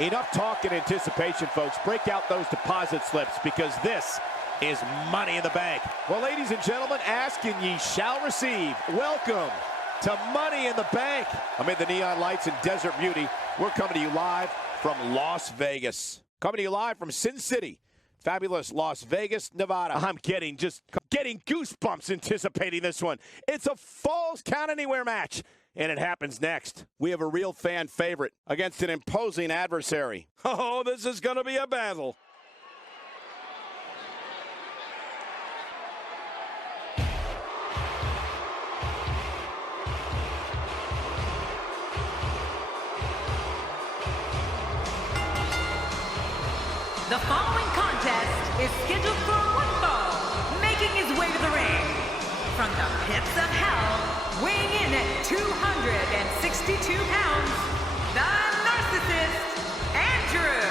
Enough talk and anticipation, folks. Break out those deposit slips because this is Money in the Bank. Well, ladies and gentlemen, ask and ye shall receive. Welcome to Money in the Bank. Amid the neon lights and desert beauty, we're coming to you live from Las Vegas. Coming to you live from Sin City, fabulous Las Vegas, Nevada. I'm getting goosebumps anticipating this one. It's a Falls Count Anywhere match, and it happens next. We have a real fan favorite against an imposing adversary. Oh, this is going to be a battle. The following contest is scheduled for one fall, making his way to the ring. From the pits of hell, weighing in at 262 pounds, the Narcissist, Andrew.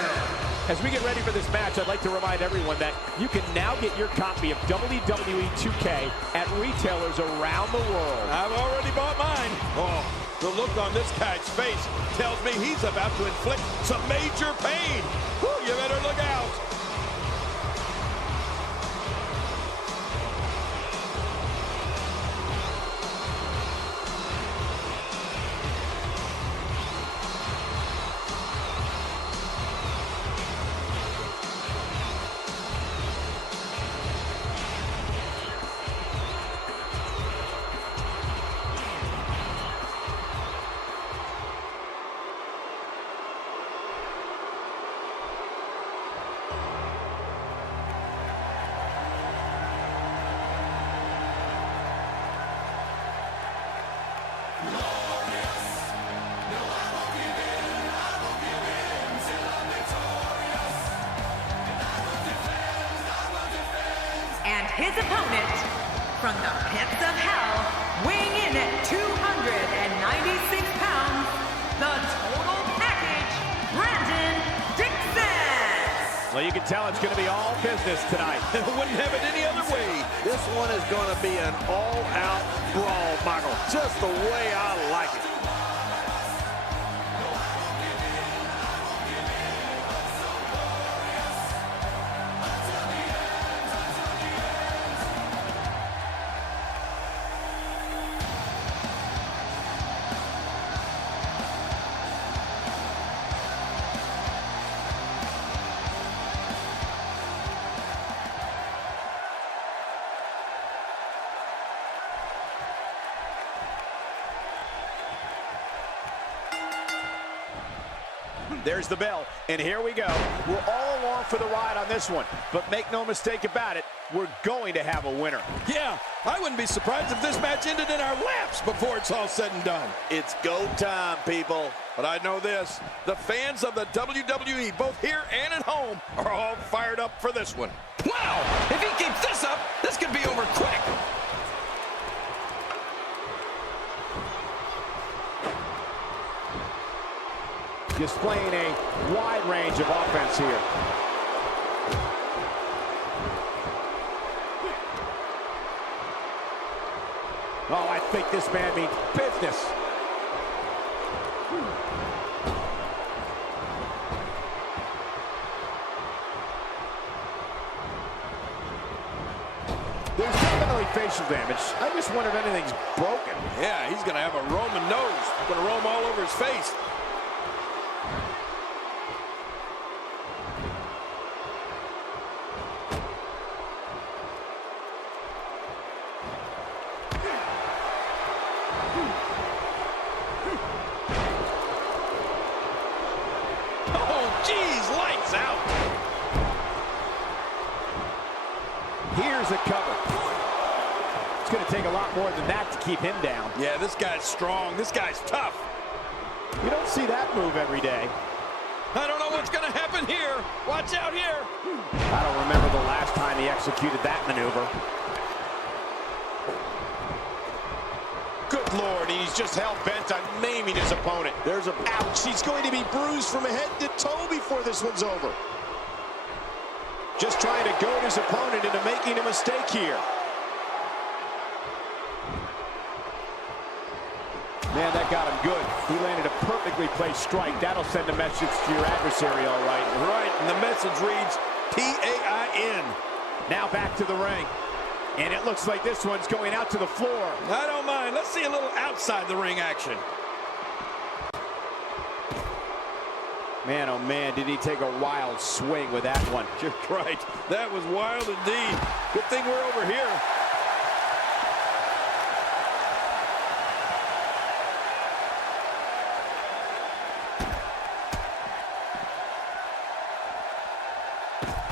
As we get ready for this match, I'd like to remind everyone that you can now get your copy of WWE 2K at retailers around the world. I've already bought mine. Oh, the look on this guy's face tells me he's about to inflict some major pain. Whew, you better look out. And his opponent, from the pits of hell, weighing in at 296 pounds, the total package, Brandon Dixon. Well, you can tell it's going to be all business tonight. Wouldn't have it any other way. This one is going to be an all-out brawl, Michael. Just the way I like it. There's the bell, and here we go. We're all along for the ride on this one, but make no mistake about it, we're going to have a winner. Yeah, I wouldn't be surprised if this match ended in our laps before it's all said and done. It's go time, people. But I know this, the fans of the WWE, both here and at home, are all fired up for this one. Wow, if he keeps this up, this could be over quick. Displaying a wide range of offense here. Oh, I think this man means business. There's definitely facial damage. I just wonder if anything's broken. Yeah, he's going to have a Roman nose. Going to roam all over his face. Here's a cover. It's going to take a lot more than that to keep him down. Yeah, this guy's strong. This guy's tough. You don't see that move every day. I don't know what's going to happen here. Watch out here. I don't remember the last time he executed that maneuver. Good Lord, he's just hell-bent on maiming his opponent. There's a... Ouch, he's going to be bruised from head to toe before this one's over. Just trying to goad his opponent into making a mistake here. Man, that got him good. He landed a perfectly placed strike. That'll send a message to your adversary, all right. Right, and the message reads P-A-I-N. Now back to the ring. And it looks like this one's going out to the floor. I don't mind. Let's see a little outside the ring action. Man, oh man, did he take a wild swing with that one. You're right. That was wild indeed. Good thing we're over here.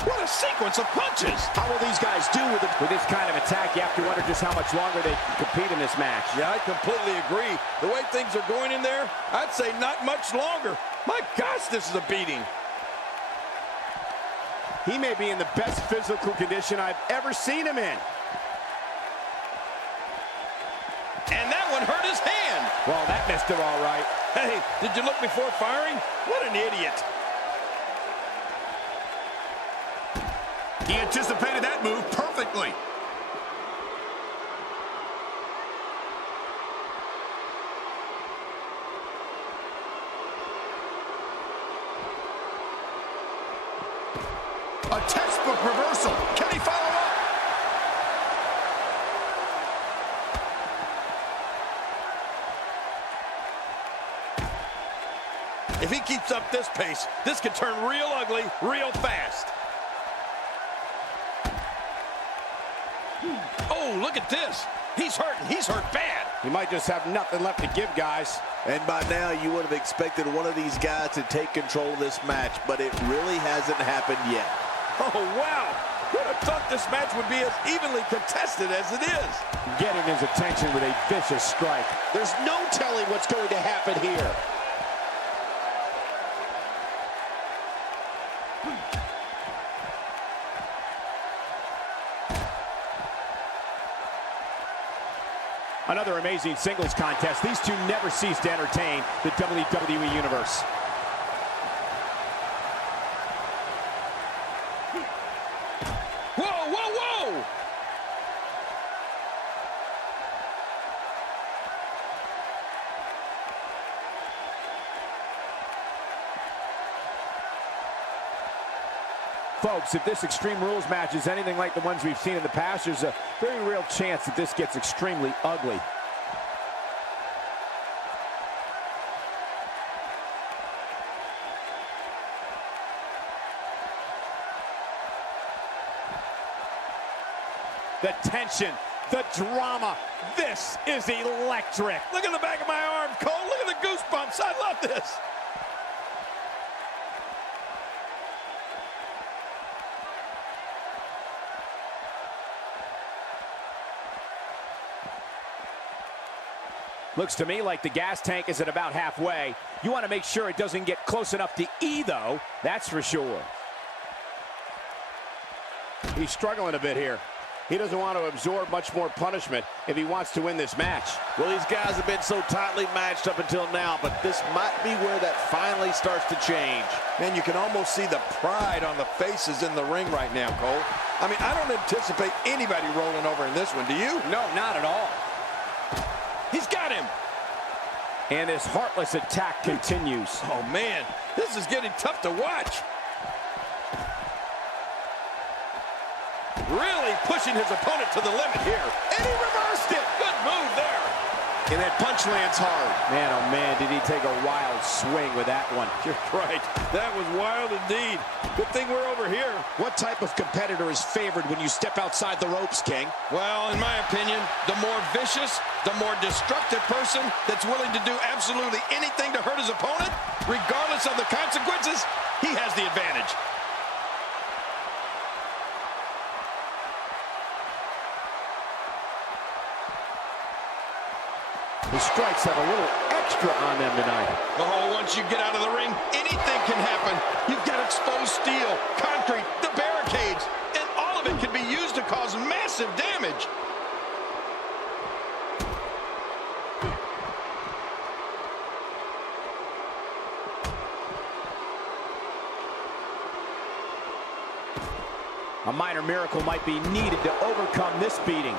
What a sequence of punches. How will these guys do with it? With this kind of attack, you have to wonder just how much longer they can compete in this match. Yeah, I completely agree. The way things are going in there, I'd say not much longer. My gosh, this is a beating. He may be in the best physical condition I've ever seen him in. And that one hurt his hand. Well, that missed him all right. Hey, did you look before firing? What an idiot. He anticipated that move perfectly. A textbook reversal. Can he follow up? If he keeps up this pace, this could turn real ugly real fast. Oh, look at this. He's hurting. He's hurt bad. He might just have nothing left to give, guys. And by now, you would have expected one of these guys to take control of this match, but it really hasn't happened yet. Oh, wow. Who'd have thought this match would be as evenly contested as it is? Getting his attention with a vicious strike. There's no telling what's going to happen here. Another amazing singles contest. These two never cease to entertain the WWE Universe. Whoa, whoa, whoa! Folks, if this Extreme Rules match is anything like the ones we've seen in the past, there's a very real chance that this gets extremely ugly. The tension, the drama, this is electric. Look at the back of my arm, Cole. Look at the goosebumps. I love this. Looks to me like the gas tank is at about halfway. You want to make sure it doesn't get close enough to E, though. That's for sure. He's struggling a bit here. He doesn't want to absorb much more punishment if he wants to win this match. Well, these guys have been so tightly matched up until now, but this might be where that finally starts to change. Man, you can almost see the pride on the faces in the ring right now, Cole. I mean, I don't anticipate anybody rolling over in this one, do you? No, not at all. He's got him. And this heartless attack continues. Oh, man, this is getting tough to watch. Really pushing his opponent to the limit here. And he reversed it. Good move there. And that punch lands hard. Man, oh man, did he take a wild swing with that one. You're right. That was wild indeed. Good thing we're over here. What type of competitor is favored when you step outside the ropes, King? Well, in my opinion, the more vicious, the more destructive person that's willing to do absolutely anything to hurt his opponent, regardless of the consequences, he has the advantage. The strikes have a little extra on them tonight. Oh, once you get out of the ring, anything can happen. You've got exposed steel, concrete, the barricades, and all of it can be used to cause massive damage. A minor miracle might be needed to overcome this beating.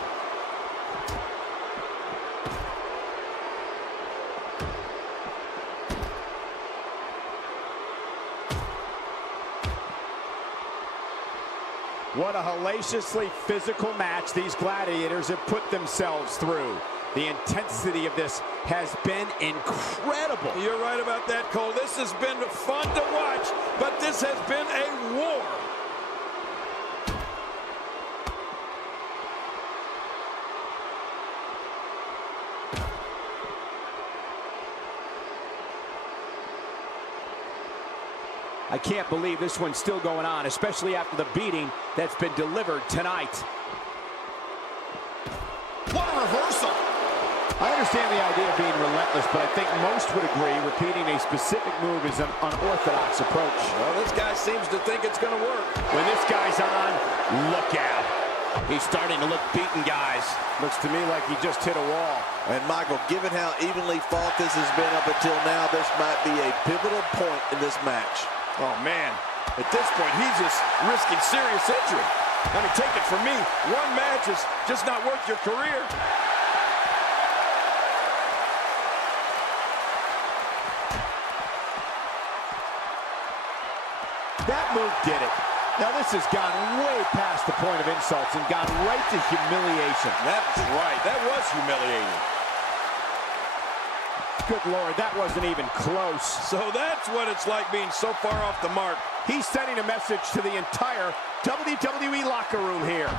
What a hellaciously physical match these gladiators have put themselves through. The intensity of this has been incredible. You're right about that, Cole. This has been fun to watch, but this has been a war. I can't believe this one's still going on, especially after the beating that's been delivered tonight. What a reversal! I understand the idea of being relentless, but I think most would agree repeating a specific move is an unorthodox approach. Well, this guy seems to think it's going to work. When this guy's on, look out. He's starting to look beaten, guys. Looks to me like he just hit a wall. And Michael, given how evenly fought this has been up until now, this might be a pivotal point in this match. Oh, man. At this point, he's just risking serious injury. I mean, take it from me. One match is just not worth your career. That move did it. Now, this has gone way past the point of insults and gone right to humiliation. That's right. That was humiliating. Good Lord, that wasn't even close. So that's what it's like being so far off the mark. He's sending a message to the entire WWE locker room here.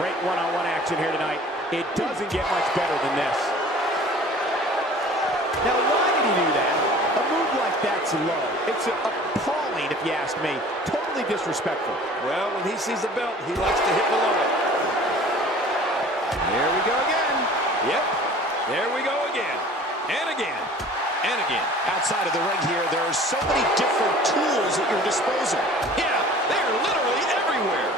Great one-on-one action here tonight. It doesn't get much better than this. Now, why did he do that? A move like that's low. It's appalling, if you ask me. Totally disrespectful. Well, when he sees the belt, he likes to hit below it. Here we go again. Yep. There we go again. And again. And again. Outside of the ring here, there are so many different tools at your disposal. Yeah, they are literally everywhere.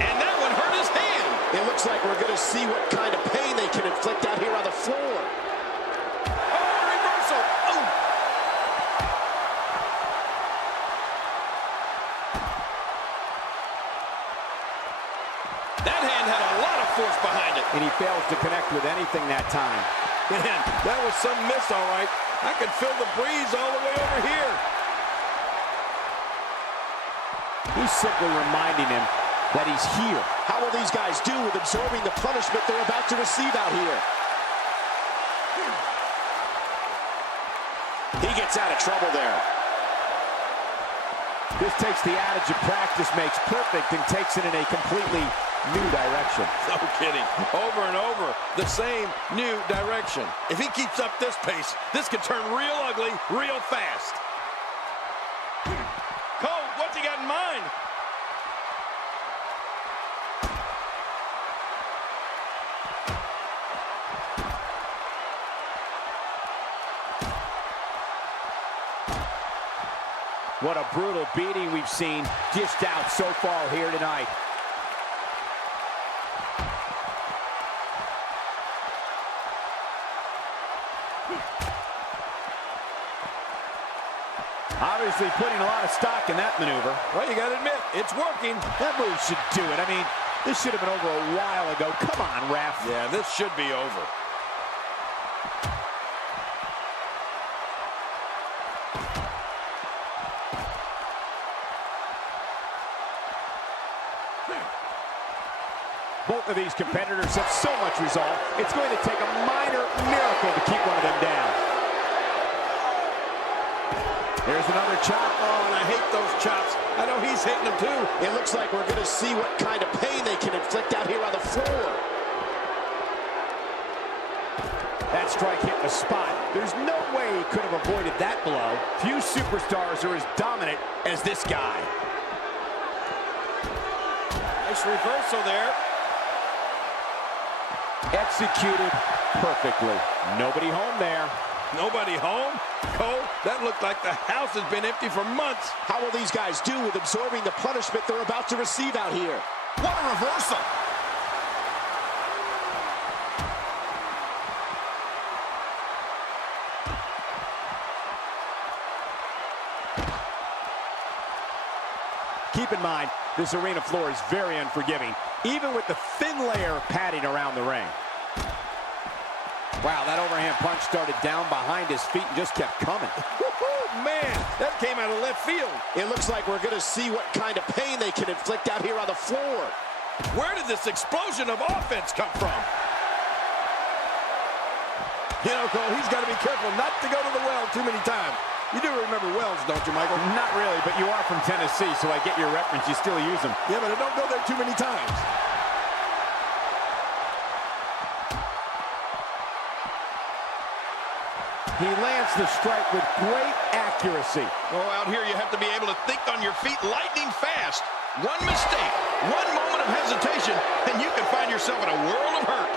And that one hurt his hand. It looks like we're going to see what kind of pain they can inflict out here on the floor. Oh, reversal. Oh. That hand had a lot of force behind it. And he fails to connect with anything that time. Man, that was some miss, all right. I could feel the breeze all the way over here. He's simply reminding him that he's here. How will these guys do with absorbing the punishment they're about to receive out here? He gets out of trouble there. This takes the adage of practice makes perfect and takes it in a completely new direction. No kidding. Over and over, the same new direction. If he keeps up this pace, this could turn real ugly real fast. Cole, what's he got in mind? What a brutal beating we've seen dished out so far here tonight. Obviously putting a lot of stock in that maneuver. Well, you got to admit, it's working. That move should do it. I mean, this should have been over a while ago. Come on, ref. Yeah, this should be over. Both of these competitors have so much resolve, it's going to take a minor miracle to keep one of them down. There's another chop. Oh, and I hate those chops. I know he's hitting them too. It looks like we're going to see what kind of pain they can inflict out here on the floor. That strike hit the spot. There's no way he could have avoided that blow. Few superstars are as dominant as this guy. Nice reversal there. Executed perfectly. Nobody home there. Nobody home? Cole, that looked like the house has been empty for months. How will these guys do with absorbing the punishment they're about to receive out here? What a reversal. Keep in mind, this arena floor is very unforgiving, even with the thin layer of padding around the ring. Wow, that overhand punch started down behind his feet and just kept coming. Man, that came out of left field. It looks like we're going to see what kind of pain they can inflict out here on the floor. Where did this explosion of offense come from? You know, Cole, he's got to be careful not to go to the well too many times. You do remember wells, don't you, Michael? Not really, but you are from Tennessee, so I get your reference. You still use them. Yeah, but I don't go there too many times. He lands the strike with great accuracy. Oh, out here you have to be able to think on your feet lightning fast. One mistake, one moment of hesitation, and you can find yourself in a world of hurt.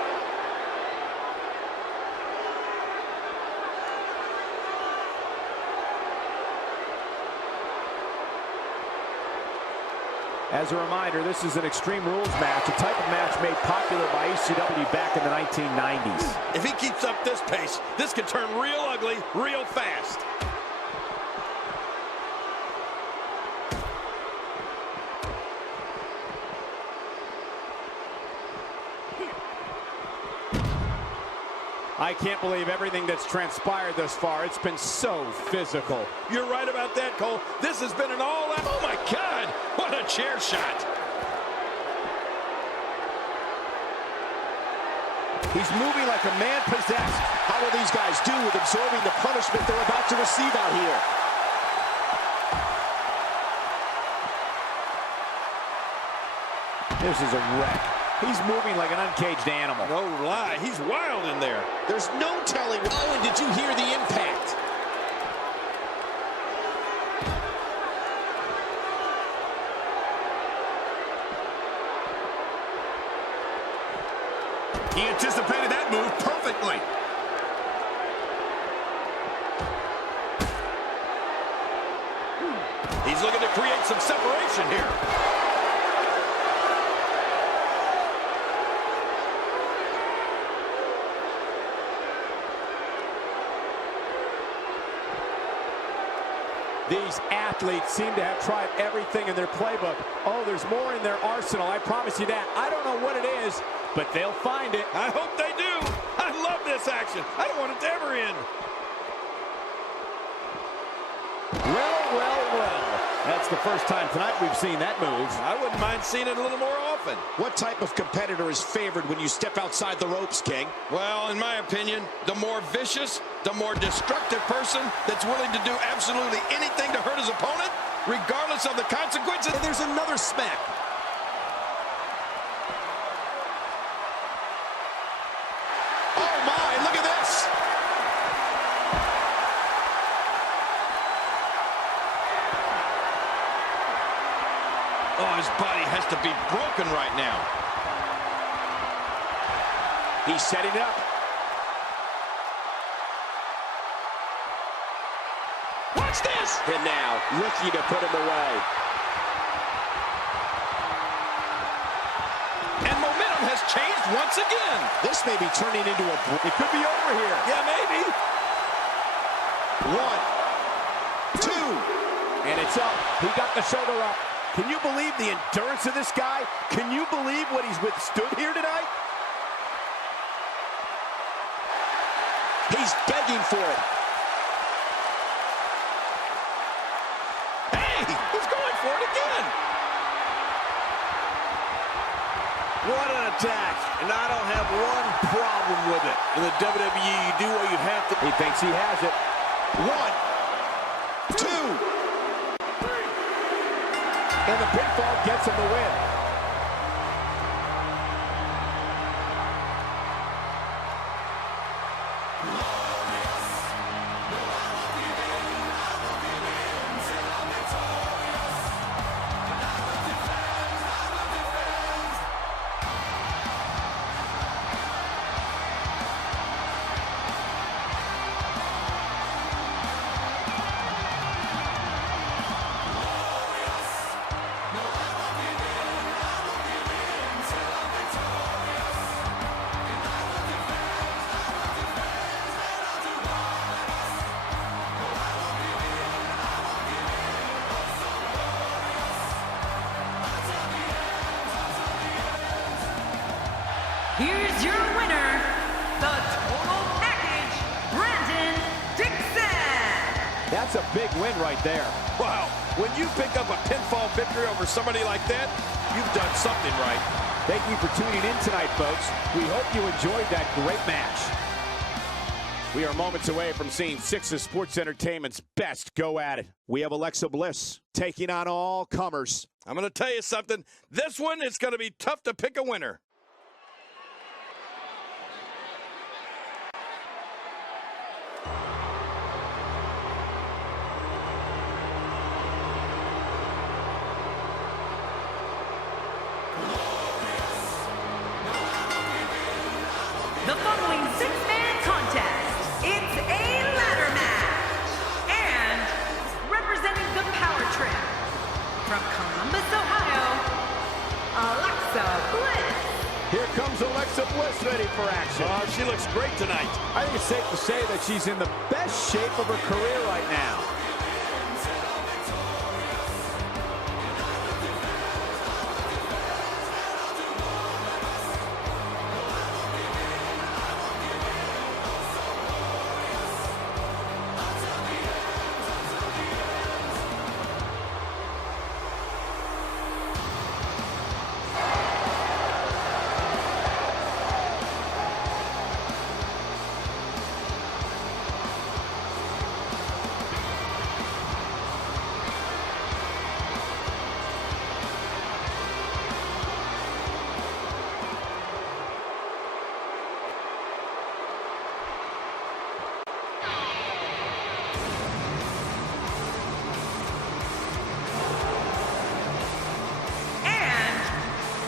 As a reminder, this is an Extreme Rules match, a type of match made popular by ECW back in the 1990s. If he keeps up this pace, this could turn real ugly real fast. I can't believe everything that's transpired thus far. It's been so physical. You're right about that, Cole. This has been an all-out... Oh, my God! What a chair shot! He's moving like a man possessed. How will these guys do with absorbing the punishment they're about to receive out here? This is a wreck. He's moving like an uncaged animal. No lie, he's wild in there. There's no telling. Oh, and did you hear the impact? He anticipated that move perfectly. He's looking to create some separation here. These athletes seem to have tried everything in their playbook. Oh, there's more in their arsenal, I promise you that. I don't know what it is, but they'll find it. I hope they do. I love this action. I don't want it to ever end. Well. That's the first time tonight we've seen that move. I wouldn't mind seeing it a little more often. What type of competitor is favored when you step outside the ropes, King? Well, in my opinion, the more vicious, the more destructive person that's willing to do absolutely anything to hurt his opponent, regardless of the consequences. And there's another smack. Oh, my, look at this. Oh, his body has to be broken right now. He's setting it up. Watch this! And now, looking to put him away. And momentum has changed once again. This may be turning into a... It could be over here. Yeah, maybe. 1, 2. And it's up. He got the shoulder up. Can you believe the endurance of this guy? Can you believe what he's withstood here tonight? He's begging for it. Hey, he's going for it again. What an attack. And I don't have one problem with it. In the WWE, you do what you have to. He thinks he has it. 1, 2. And the pinfall gets him the win. win right there. Wow, when you pick up a pinfall victory over somebody like that, you've done something right. Thank you for tuning in tonight, folks. We hope you enjoyed that great match. We are moments away from seeing 6 of Sports Entertainment's best go at it. We have Alexa Bliss taking on all comers. I'm going to tell you something. This one is going to be tough to pick a winner. The following 6-man contest, it's a ladder match. And representing the Power Trip, from Columbus, Ohio, Alexa Bliss. Here comes Alexa Bliss ready for action. Oh, she looks great tonight. I think it's safe to say that she's in the best shape of her career right now.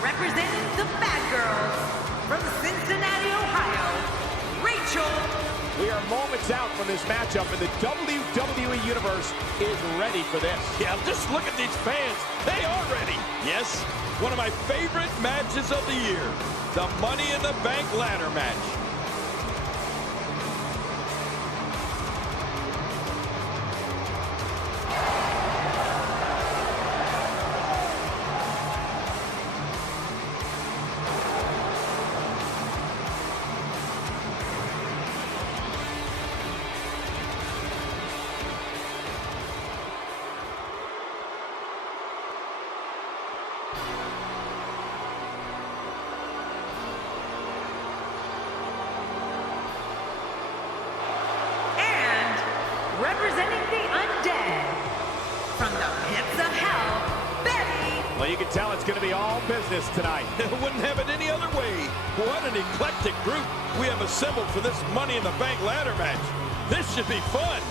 Representing the Bad Girls, from Cincinnati, Ohio, Rachel. We are moments out from this matchup, and the WWE Universe is ready for this. Yeah, just look at these fans. They are ready. Yes, one of my favorite matches of the year, the Money in the Bank ladder match. Representing the Undead, from the pits of hell, Betty. Well, you can tell it's going to be all business tonight. Wouldn't have it any other way. What an eclectic group we have assembled for this Money in the Bank ladder match. This should be fun.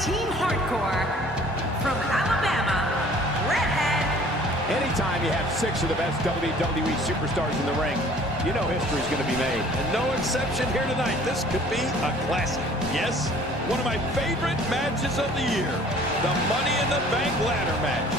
Team Hardcore, from Alabama, Redhead. Anytime you have 6 of the best WWE superstars in the ring, you know history's going to be made. And no exception here tonight. This could be a classic. Yes, one of my favorite matches of the year, the Money in the Bank ladder match.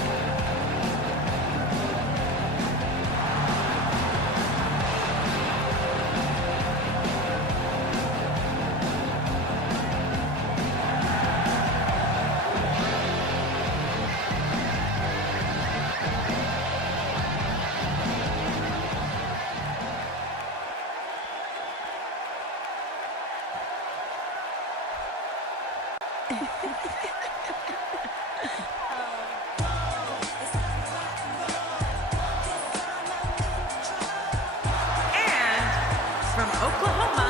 From Oklahoma,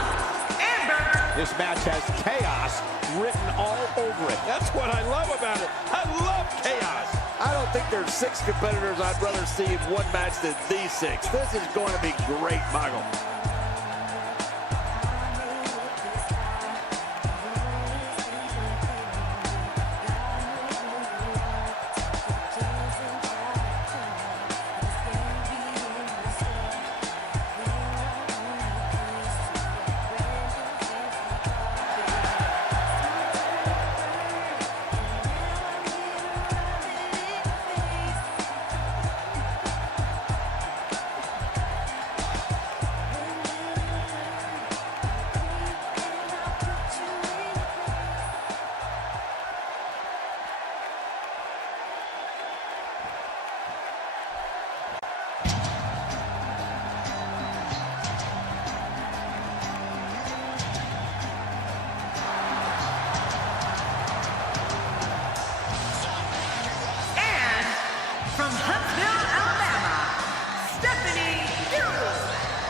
Amber. This match has chaos written all over it. That's what I love about it. I love chaos. I don't think there's 6 competitors I'd rather see in one match than these 6. This is going to be great, Michael.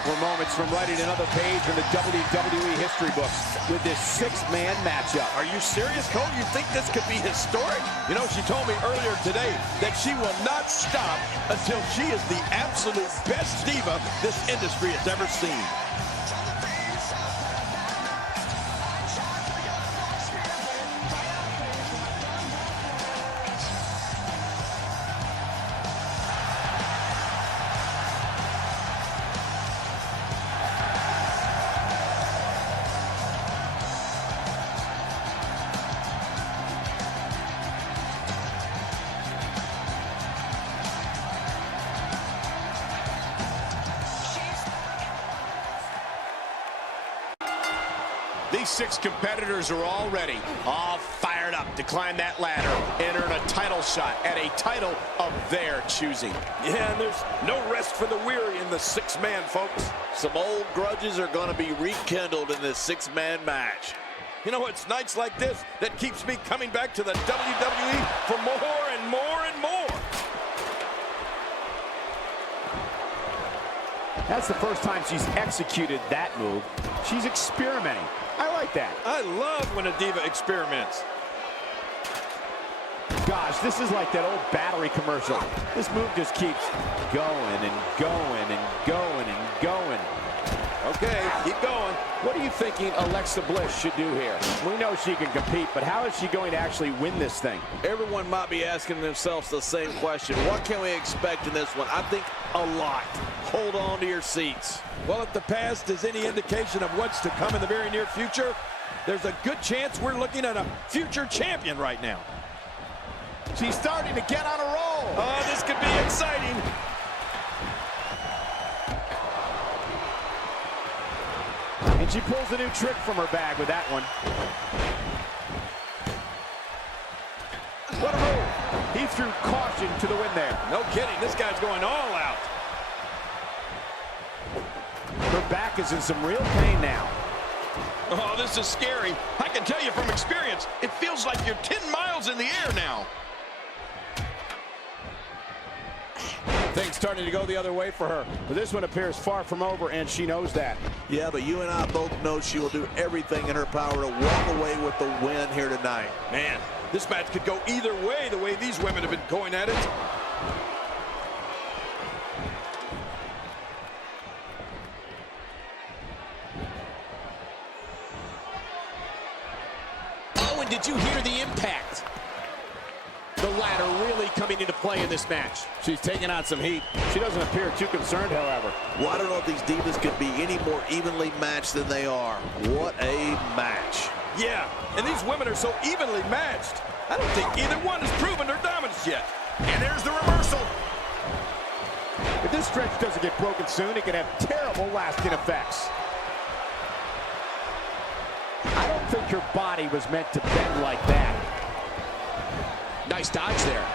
We're moments from writing another page in the WWE history books with this six-man matchup. Are you serious, Cole? You think this could be historic? You know, she told me earlier today that she will not stop until she is the absolute best diva this industry has ever seen. These six competitors are all ready, all fired up to climb that ladder and earn a title shot at a title of their choosing. Yeah, and there's no rest for the weary in the six-man, folks. Some old grudges are going to be rekindled in this six-man match. You know, it's nights like this that keeps me coming back to the WWE for more and more and more. That's the first time she's executed that move. She's experimenting. I like that. I love when a diva experiments. Gosh, this is like that old battery commercial. This move just keeps going and going and going and going. Okay, keep going. What are you thinking Alexa Bliss should do here? We know she can compete, but how is she going to actually win this thing? Everyone might be asking themselves the same question. What can we expect in this one? I think a lot. Hold on to your seats. Well, if the past is any indication of what's to come in the very near future, there's a good chance we're looking at a future champion right now. She's starting to get on a roll. Oh, this could be exciting. And she pulls a new trick from her bag with that one. What a move. He threw caution to the wind there. No kidding, this guy's going all out. Her back is in some real pain now. Oh, this is scary. I can tell you from experience, it feels like you're 10 miles in the air now. Things starting to go the other way for her. But this one appears far from over, and she knows that. Yeah, but you and I both know she will do everything in her power to walk away with the win here tonight. Man, this match could go either way the way these women have been going at it. Oh, and did you hear the impact? The ladder really coming into play in this match. She's taking on some heat. She doesn't appear too concerned, however. Well, I don't know if these divas could be any more evenly matched than they are. What a match. Yeah, and these women are so evenly matched. I don't think either one has proven their dominance yet. And there's the reversal. If this stretch doesn't get broken soon, it can have terrible lasting effects. I don't think her body was meant to bend like that. Nice dodge there.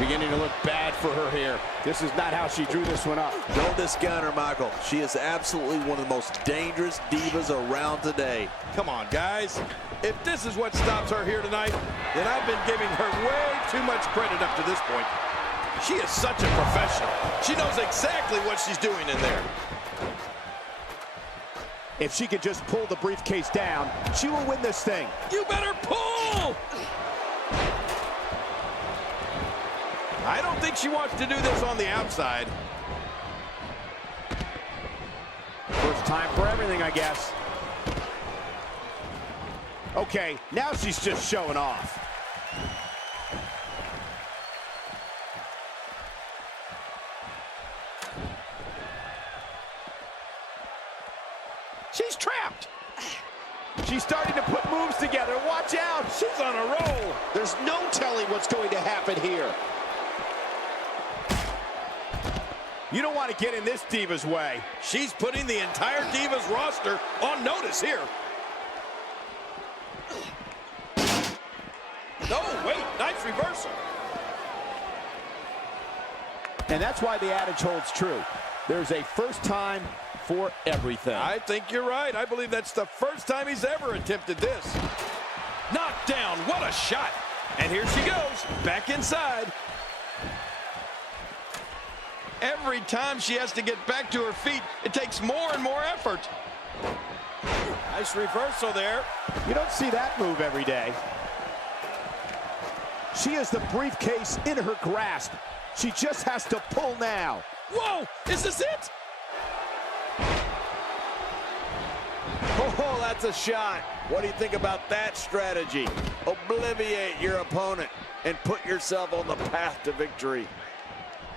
Beginning to look bad for her here. This is not how she drew this one up. Don't discount her, Michael. She is absolutely one of the most dangerous divas around today. Come on, guys. If this is what stops her here tonight, then I've been giving her way too much credit up to this point. She is such a professional. She knows exactly what she's doing in there. If she could just pull the briefcase down, she will win this thing. You better pull! I don't think she wants to do this on the outside. First time for everything, I guess. Okay, now she's just showing off. She's trapped. She's starting to put moves together. Watch out. She's on a roll. There's no telling what's going to happen here. You don't want to get in this diva's way. She's putting the entire Divas roster on notice here. No, wait, nice reversal. And that's why the adage holds true. There's a first time for everything. I think you're right. I believe that's the first time he's ever attempted this. Knocked down, what a shot. And here she goes, back inside. Every time she has to get back to her feet, it takes more and more effort. Nice reversal there. You don't see that move every day. She has the briefcase in her grasp. She just has to pull now. Whoa, is this it? Oh, that's a shot. What do you think about that strategy? Obliviate your opponent and put yourself on the path to victory.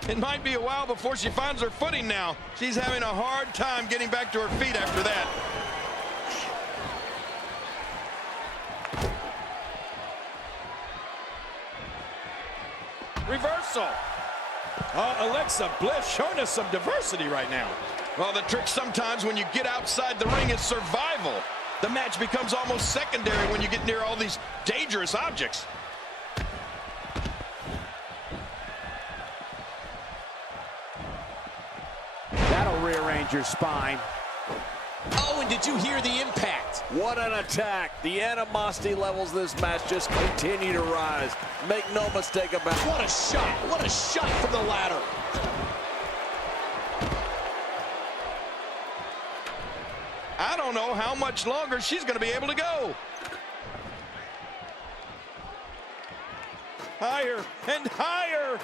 It might be a while before she finds her footing now. She's having a hard time getting back to her feet after that. Reversal. Alexa Bliss showing us some diversity right now. Well, the trick sometimes when you get outside the ring is survival. The match becomes almost secondary when you get near all these dangerous objects. That'll rearrange your spine. Oh, and did you hear the impact? What an attack. The animosity levels of this match just continue to rise. Make no mistake about it. What a shot. What a shot from the ladder. I don't know how much longer she's going to be able to go. Higher and higher.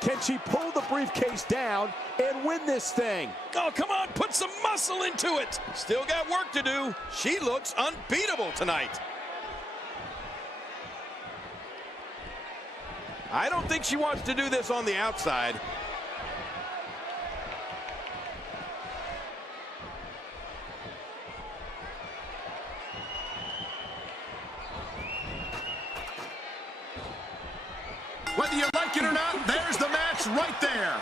Can she pull the briefcase down and win this thing? Oh, come on, put some muscle into it. Still got work to do. She looks unbeatable tonight. I don't think she wants to do this on the outside. Whether you like it or not, there's the match right there.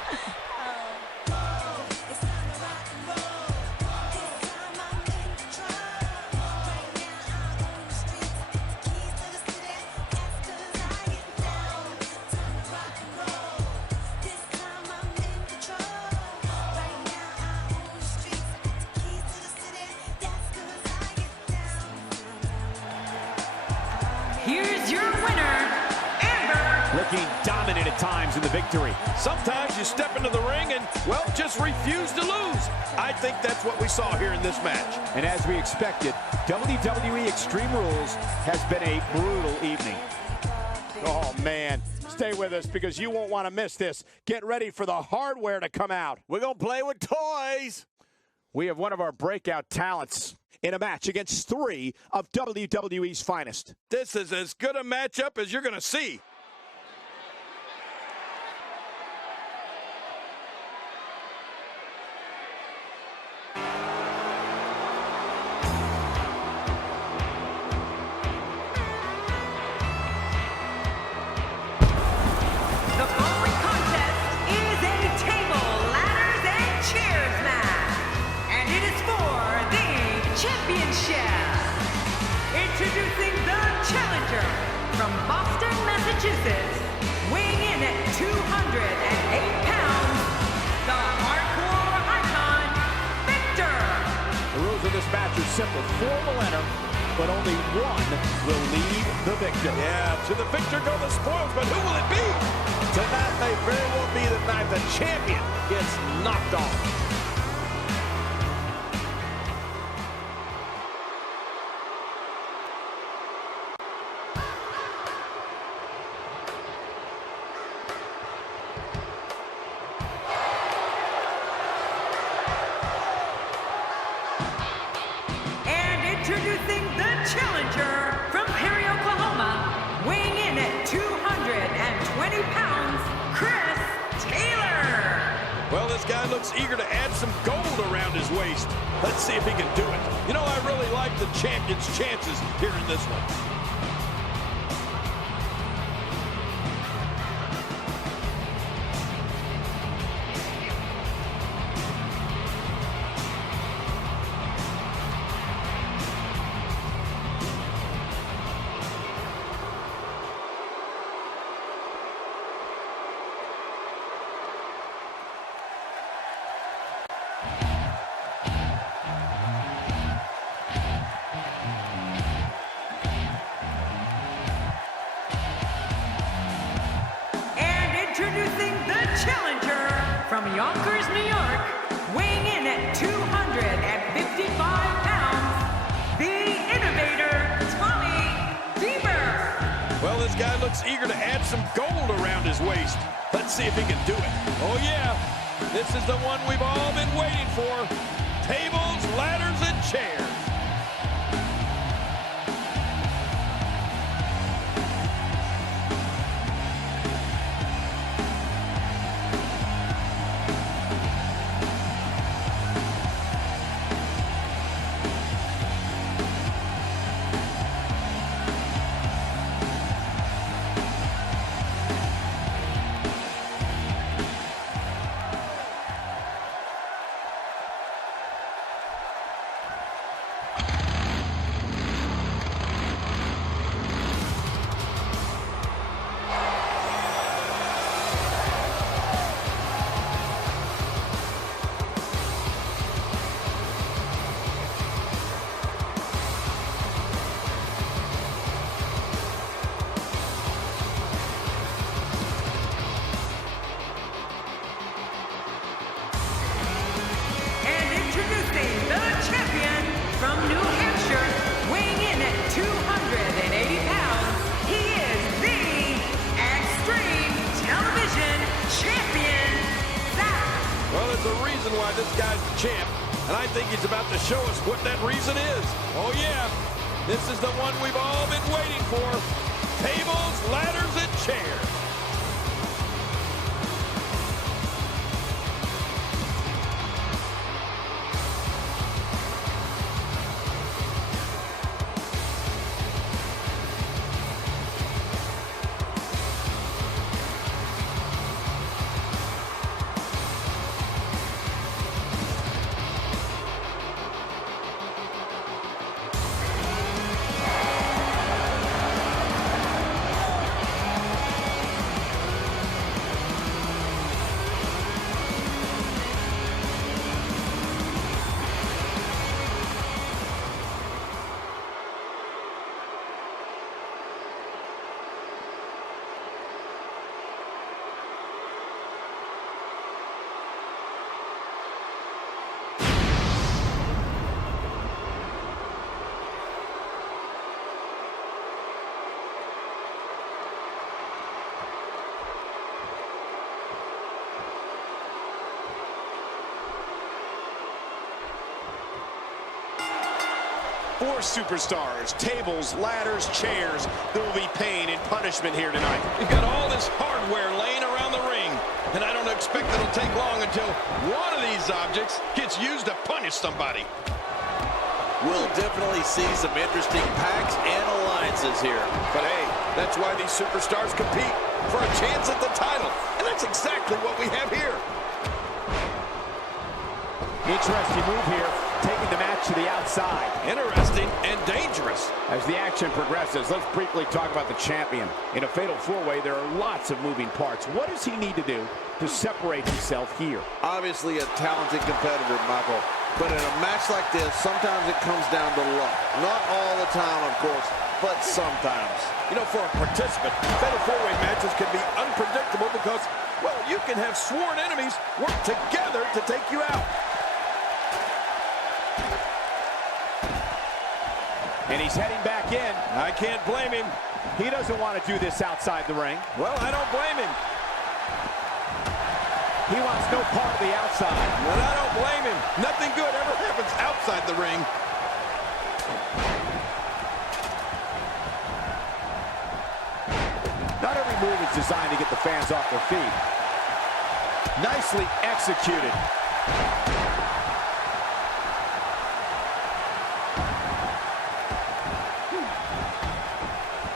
Here's your winner, Amber. Looking dominant at times in the victory. Sometimes you step into the ring and, well, just refuse to lose. I think that's what we saw here in this match. And as we expected, WWE Extreme Rules has been a brutal evening. Oh, man. Stay with us because you won't want to miss this. Get ready for the hardware to come out. We're going to play with toys. We have one of our breakout talents in a match against three of WWE's finest. This is as good a matchup as you're going to see. The following contest is a table, ladders, and chairs match. And it is for the championship. Introducing the challenger from Boston, Massachusetts, weighing in at 208 pounds, the hardcore icon, Victor. The rules of this match are simple. 4 will enter, but only one will lead the victor. Yeah, to the victor go the spoils, but who will it be? Tonight may very well be the night the champion gets knocked off. And introducing the challenger from Perry, Oklahoma, weighing in at 220 pounds, Chris Taylor. Well, this guy looks eager to add some gold around his waist. Let's see if he can do it. You know, I really like the champion's chances here in this one. And introducing the challenger Yonkers, New York, weighing in at 255 pounds, the Innovator, Tommy Dreamer. Well, this guy looks eager to add some gold around his waist. Let's see if he can do it. Oh, yeah. This is the one we've all been waiting for. Tables, ladders, and chairs. From New Hampshire, weighing in at 280 pounds, he is the Extreme Television Champion, Zach. Well, there's a reason why this guy's the champ, and I think he's about to show us what that reason is. Oh, yeah. This is the one we've all been waiting for. Tables, ladders, and chairs. Four superstars, tables, ladders, chairs. There will be pain and punishment here tonight. You've got all this hardware laying around the ring, and I don't expect it'll take long until one of these objects gets used to punish somebody. We'll definitely see some interesting packs and alliances here. But hey, that's why these superstars compete, for a chance at the title. And that's exactly what we have here. Interesting move here, taking the match to the outside. Interesting and dangerous. As the action progresses, let's briefly talk about the champion. In a fatal four-way, there are lots of moving parts. What does he need to do to separate himself here? Obviously a talented competitor, Michael. But in a match like this, sometimes it comes down to luck. Not all the time, of course, but sometimes. You know, for a participant, fatal four-way matches can be unpredictable because, well, you can have sworn enemies work together to take you out. And he's heading back in. I can't blame him. He doesn't want to do this outside the ring. Well, I don't blame him. He wants no part of the outside. But I don't blame him. Nothing good ever happens outside the ring. Not every move is designed to get the fans off their feet. Nicely executed.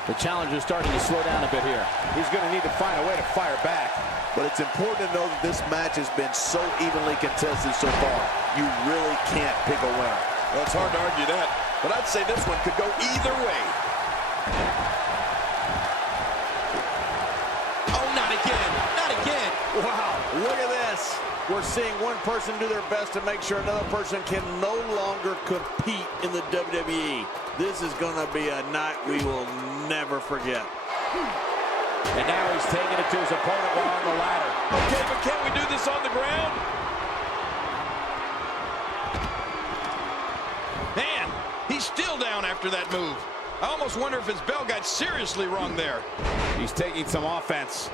The challenger's starting to slow down a bit here. He's going to need to find a way to fire back. But it's important to know that this match has been so evenly contested so far. You really can't pick a winner. Well, it's hard to argue that, but I'd say this one could go either way. Oh, not again. Not again. Wow, look at this. We're seeing one person do their best to make sure another person can no longer compete in the WWE. This is going to be a night we will never forget. And now he's taking it to his opponent while on the ladder. Okay, but can't we do this on the ground? Man, he's still down after that move. I almost wonder if his bell got seriously wrong there. He's taking some offense,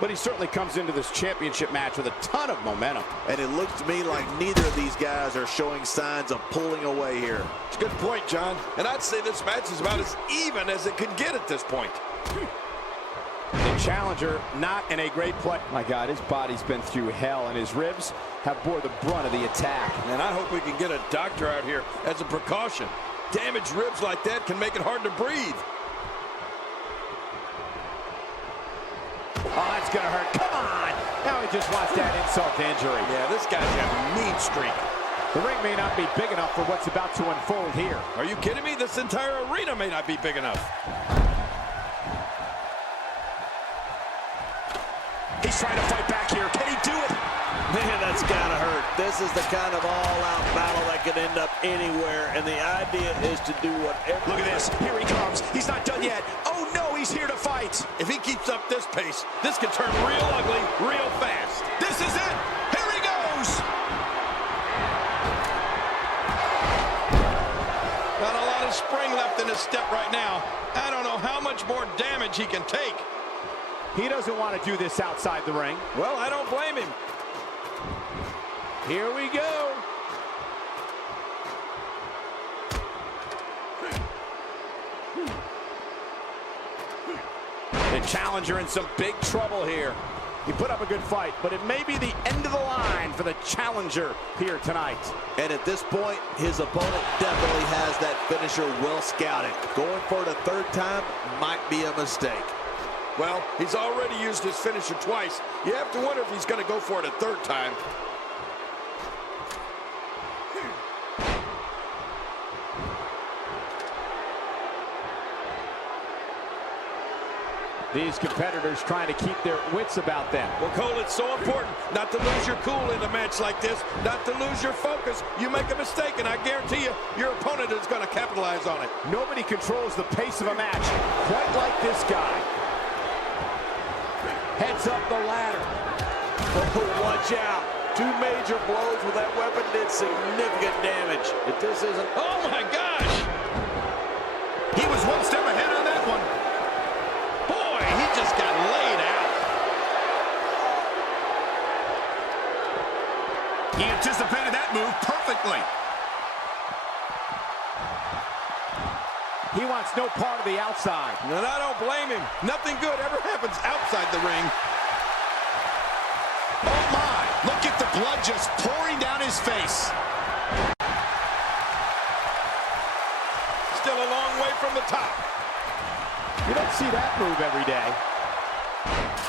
but he certainly comes into this championship match with a ton of momentum. And it looks to me like neither of these guys are showing signs of pulling away here. It's a good point, John. And I'd say this match is about as even as it could get at this point. The challenger not in a great place. My God, his body's been through hell, and his ribs have bore the brunt of the attack. And I hope we can get a doctor out here as a precaution. Damaged ribs like that can make it hard to breathe. Oh, that's gonna hurt. Come on! Now he just wants that insult to injury. Yeah, this guy's got a mean streak. The ring may not be big enough for what's about to unfold here. Are you kidding me? This entire arena may not be big enough. He's trying to fight back here. Can he do it? Man, that's gotta hurt. This is the kind of all-out battle that could end up anywhere, and the idea is to do whatever. Look at this. Here he comes. He's not done yet. Oh, no, he's here to fight. If he keeps up this pace, this could turn real ugly real fast. This is it. Here he goes. Not a lot of spring left in his step right now. I don't know how much more damage he can take. He doesn't want to do this outside the ring. Well, I don't blame him. Here we go. The challenger in some big trouble here. He put up a good fight, but it may be the end of the line for the challenger here tonight. And at this point, his opponent definitely has that finisher well scouted. Going for it a third time might be a mistake. Well, he's already used his finisher twice. You have to wonder if he's going to go for it a third time. These competitors trying to keep their wits about them. Well, Cole, it's so important not to lose your cool in a match like this, not to lose your focus. You make a mistake, and I guarantee you, your opponent is going to capitalize on it. Nobody controls the pace of a match quite like this guy. Heads up the ladder. Oh, watch out. Two major blows with that weapon did significant damage. If this isn't... Oh, my gosh! He was one step ahead on that one. Boy, he just got laid out. He anticipated that move perfectly. He wants no part of the outside. And I don't blame him. Nothing good ever happens outside the ring. Oh my, look at the blood just pouring down his face. Still a long way from the top. You don't see that move every day.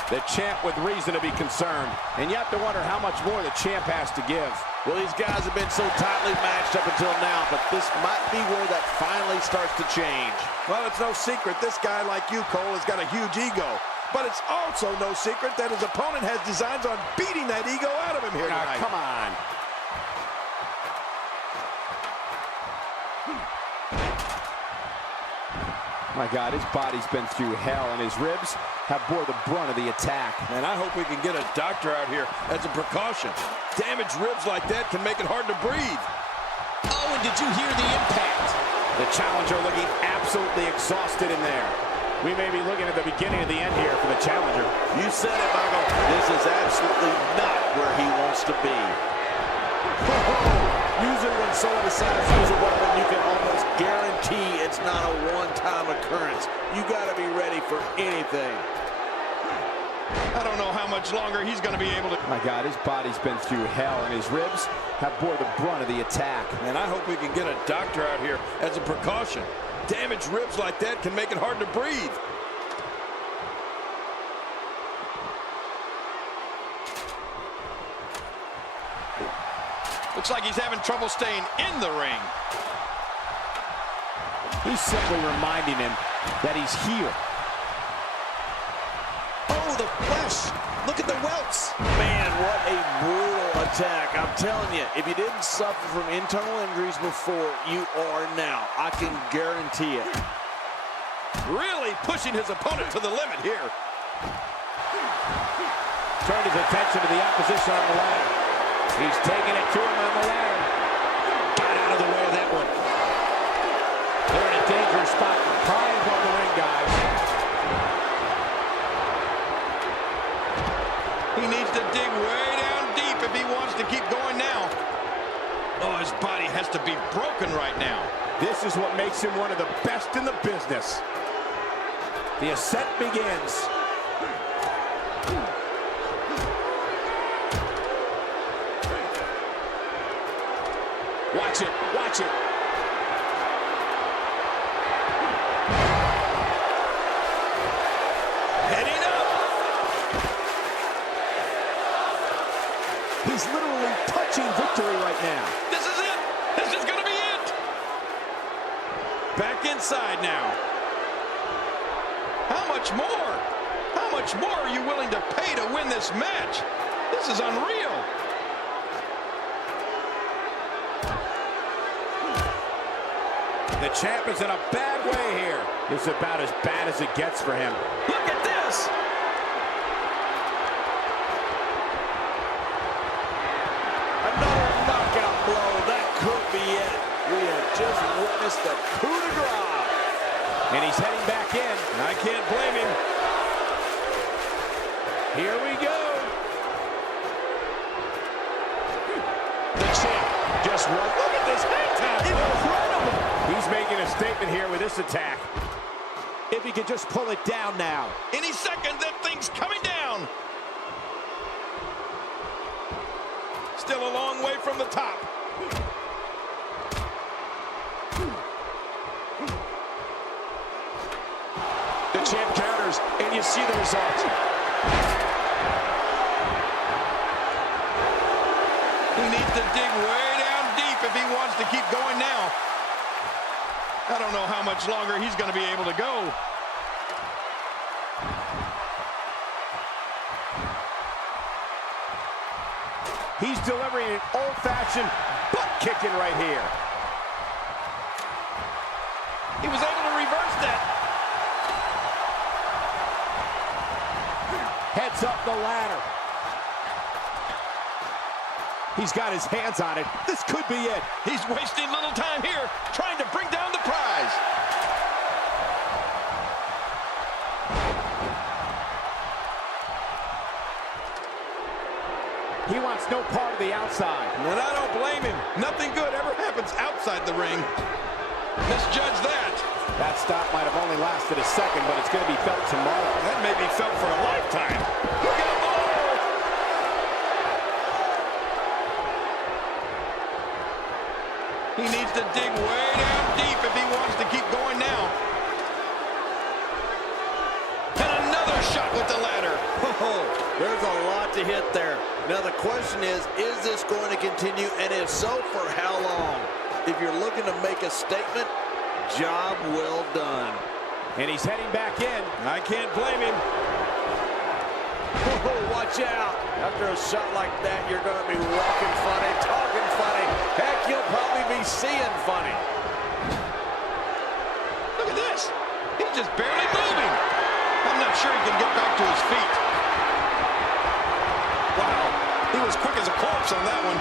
The champ with reason to be concerned. And you have to wonder how much more the champ has to give. Well, these guys have been so tightly matched up until now, but this might be where that finally starts to change. Well, it's no secret this guy like you, Cole, has got a huge ego. But it's also no secret that his opponent has designs on beating that ego out of him here tonight. Come on. My God, his body's been through hell, and his ribs have bore the brunt of the attack. And I hope we can get a doctor out here as a precaution. Damaged ribs like that can make it hard to breathe. Oh, and did you hear the impact? The challenger looking absolutely exhausted in there. We may be looking at the beginning of the end here for the challenger. You said it, Michael. This is absolutely not where he wants to be. Usually when someone decides to use a weapon, you can almost guarantee it's not a one-time occurrence. You got to be ready for anything. I don't know how much longer he's going to be able to... My God, his body's been through hell, and his ribs have bore the brunt of the attack. And I hope we can get a doctor out here as a precaution. Damaged ribs like that can make it hard to breathe. Looks like he's having trouble staying in the ring. He's simply reminding him that he's here. Oh, the flesh. Look at the welts. Man, what a brutal attack. I'm telling you, if you didn't suffer from internal injuries before, you are now. I can guarantee it. Really pushing his opponent to the limit here. Turned his attention to the opposition on the ladder. He's taking it to him on the ladder. Got out of the way of that one. They're in a dangerous spot. High above the ring, guys. He needs to dig way down deep if he wants to keep going now. Oh, his body has to be broken right now. This is what makes him one of the best in the business. The ascent begins. Watch it, watch it. Heading up. He's literally touching victory right now. This is it. This is going to be it. Back inside now. How much more? How much more are you willing to pay to win this match? This is unreal. The champ is in a bad way here. It's about as bad as it gets for him. Look at this. Another knockout blow. That could be it. We have just witnessed the coup de grace. And he's heading back in. I can't blame him. Here we go. The champ just won. Look at this hang time. Incredible. He's making a statement here with this attack. If he could just pull it down now. Any second, that thing's coming down. Still a long way from the top. The champ counters, and you see the result. He needs to dig way down deep if he wants to keep going now. I don't know how much longer he's going to be able to go. He's delivering an old-fashioned butt kicking right here. He was able to reverse that. Heads up the ladder. He's got his hands on it. This could be it. He's wasting little time here, trying to bring down the prize. He wants no part of the outside. And I don't blame him. Nothing good ever happens outside the ring. Misjudge that. That stop might have only lasted a second, but it's going to be felt tomorrow. That may be felt for a lifetime. Look out! He needs to dig way down deep if he wants to keep going now. And another shot with the ladder. Oh, there's a lot to hit there. Now the question is this going to continue? And if so, for how long? If you're looking to make a statement, job well done. And he's heading back in. I can't blame him. Oh, watch out. After a shot like that, you're going to be walking funny, talking funny. Heck, you'll probably be seeing funny. Look at this. He's just barely moving. I'm not sure he can get back to his feet. Wow. He was quick as a corpse on that one.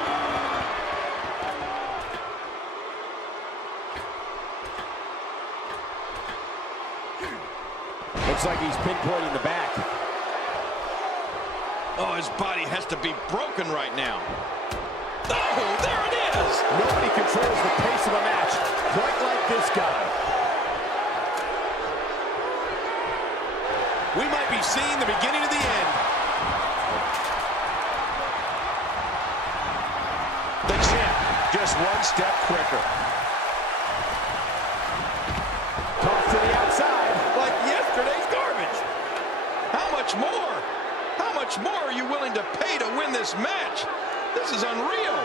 Looks like he's pinpointing the back. Oh, his body has to be broken right now. Oh, there it is! Nobody controls the pace of a match quite like this guy. We might be seeing the beginning of the end. The champ just one step quicker. Toss to the outside. Like yesterday's garbage. How much more? How much more are you willing to pay to win this match? This is unreal.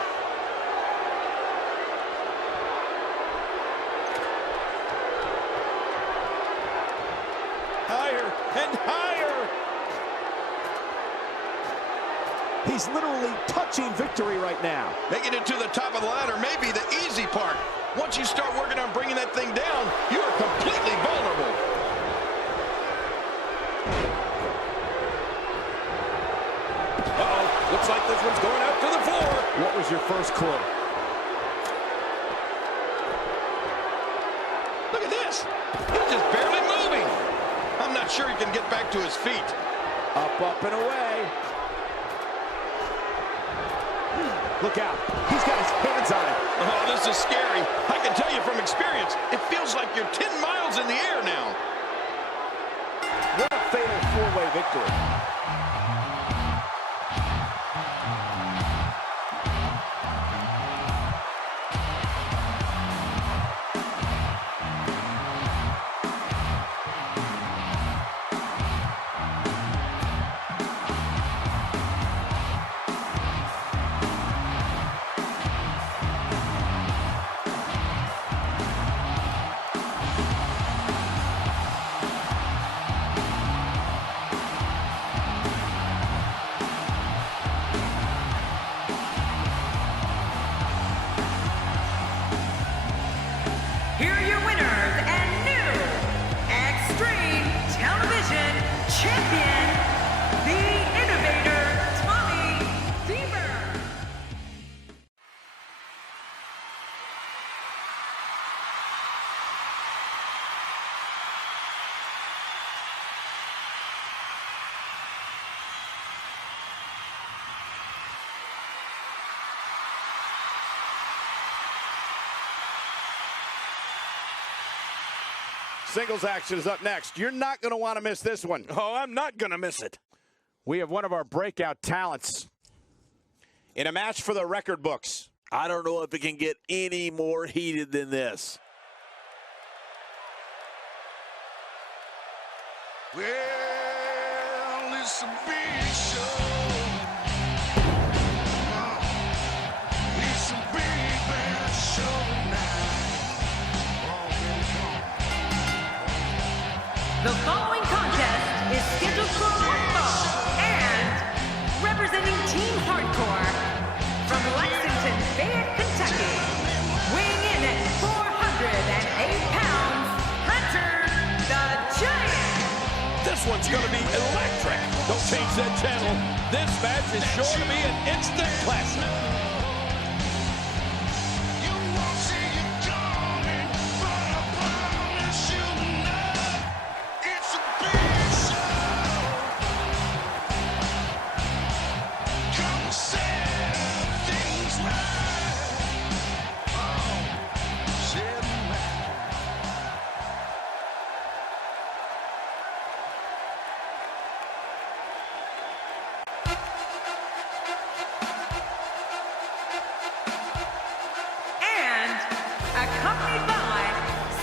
Higher and higher. He's literally touching victory right now. Making it to the top of the ladder may be the easy part. Once you start working on bringing that thing down, you are completely vulnerable. Looks like this one's going out to the floor. What was your first clue? Look at this. He's just barely moving. I'm not sure he can get back to his feet. Up, and away. Look out. He's got his hands on it. Oh, this is scary. I can tell you from experience, it feels like you're 10 miles in the air now. What a fatal four-way victory. Here are your winners and new Extreme Television Champion, the Innovator, Tommy Dreamer. Singles action is up next. You're not going to want to miss this one. Oh, I'm not going to miss it. We have one of our breakout talents in a match for the record books. I don't know if it can get any more heated than this. Well, it's a big show. It's a big bad show now. Oh, baby, come on. The following contest is scheduled for one fall, and representing Team Hardcore from Lexington, Fayette, Kentucky, weighing in at 408 pounds, Hunter the Giant. This one's going to be electric. Don't change that channel. This match is sure to be an instant classic. You won't see it coming, but I promise you now, it's a big show. Come set things right. Oh, set 'em right. And accompanied by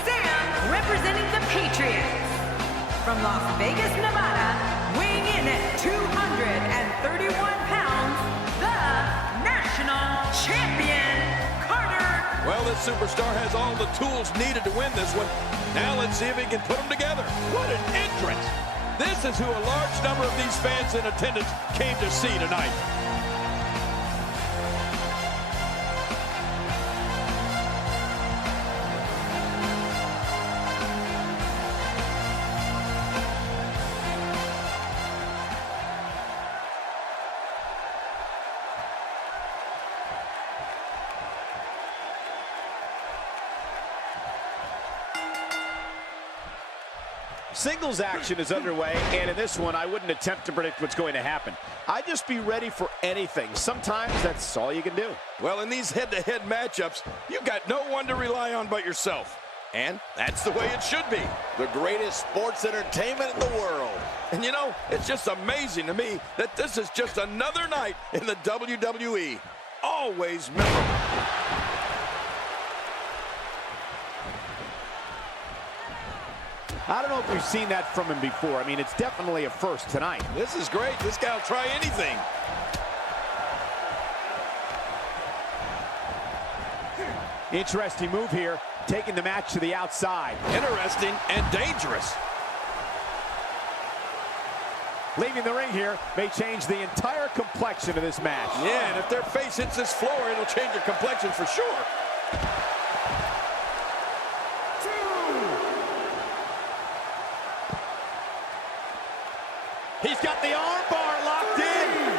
Sam, representing the Patriots. From Las Vegas, Nevada, weighing in at 231 pounds, the national champion, Carter. Well, this superstar has all the tools needed to win this one. Now let's see if he can put them together. What an entrance! This is who a large number of these fans in attendance came to see tonight. Singles action is underway, and in this one, I wouldn't attempt to predict what's going to happen. I'd just be ready for anything. Sometimes that's all you can do. Well, in these head-to-head matchups, you've got no one to rely on but yourself. And that's the way it should be. The greatest sports entertainment in the world. And you know, it's just amazing to me that this is just another night in the WWE. Always memorable. I don't know if we've seen that from him before. I mean, it's definitely a first tonight. This is great. This guy will try anything. Interesting move here, taking the match to the outside. Interesting and dangerous. Leaving the ring here may change the entire complexion of this match. Yeah, and if their face hits this floor, it'll change their complexion for sure. He's got the arm bar locked in.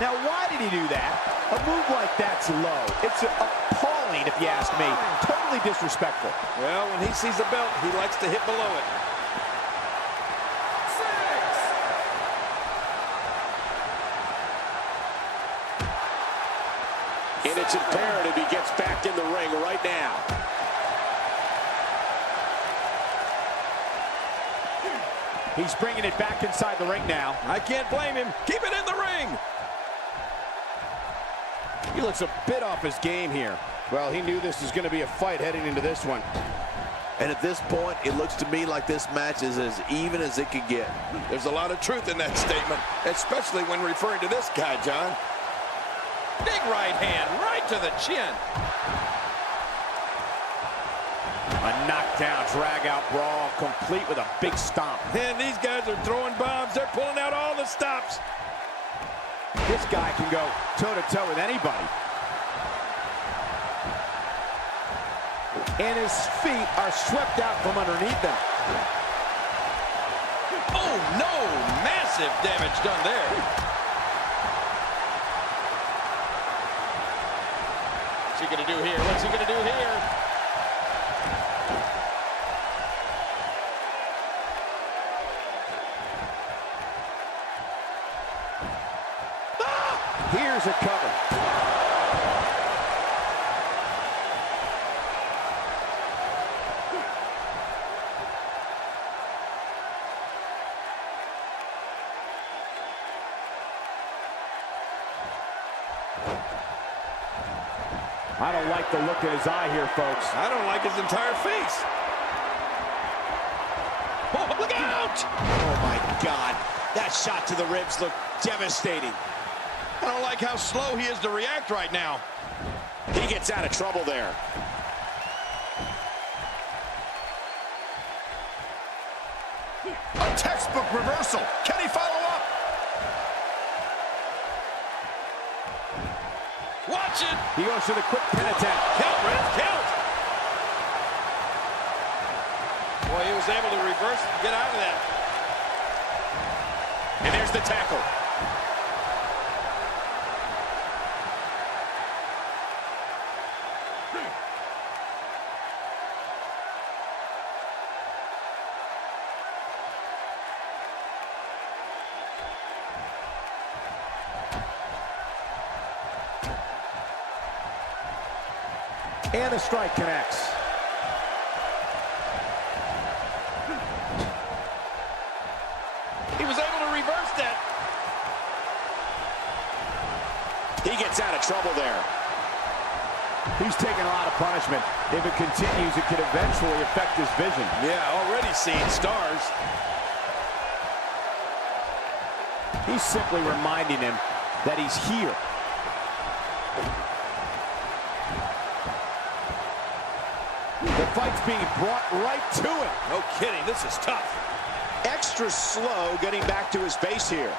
Now, why did he do that? A move like that's low. It's appalling, if you ask me. Totally disrespectful. Well, when he sees the belt, he likes to hit below it. And it's imperative he gets back in the ring right now. He's bringing it back inside the ring now. I can't blame him. Keep it in the ring. He looks a bit off his game here. Well, he knew this was going to be a fight heading into this one. And at this point, it looks to me like this match is as even as it could get. There's a lot of truth in that statement, especially when referring to this guy, John. Big right hand, right to the chin. A knockdown, drag-out brawl, complete with a big stomp. And these guys are throwing bombs. They're pulling out all the stops. This guy can go toe-to-toe with anybody. And his feet are swept out from underneath him. Oh, no. Massive damage done there. What's he going to do here? What's he going to do here? Here's a cover. I don't like the look in his eye here, folks. I don't like his entire face. Oh, look out! Oh, my God. That shot to the ribs looked devastating. I don't like how slow he is to react right now. He gets out of trouble there. A textbook reversal. Can he follow up? Watch it. He goes for the quick pin attempt. Count, Red, count. Boy, he was able to reverse and get out of that. And there's the tackle. And the strike connects. He was able to reverse that. He gets out of trouble there. He's taking a lot of punishment. If it continues, it could eventually affect his vision. Yeah, already seeing stars. He's simply reminding him that he's here. The fight's being brought right to him. No kidding, this is tough. Extra slow getting back to his base here.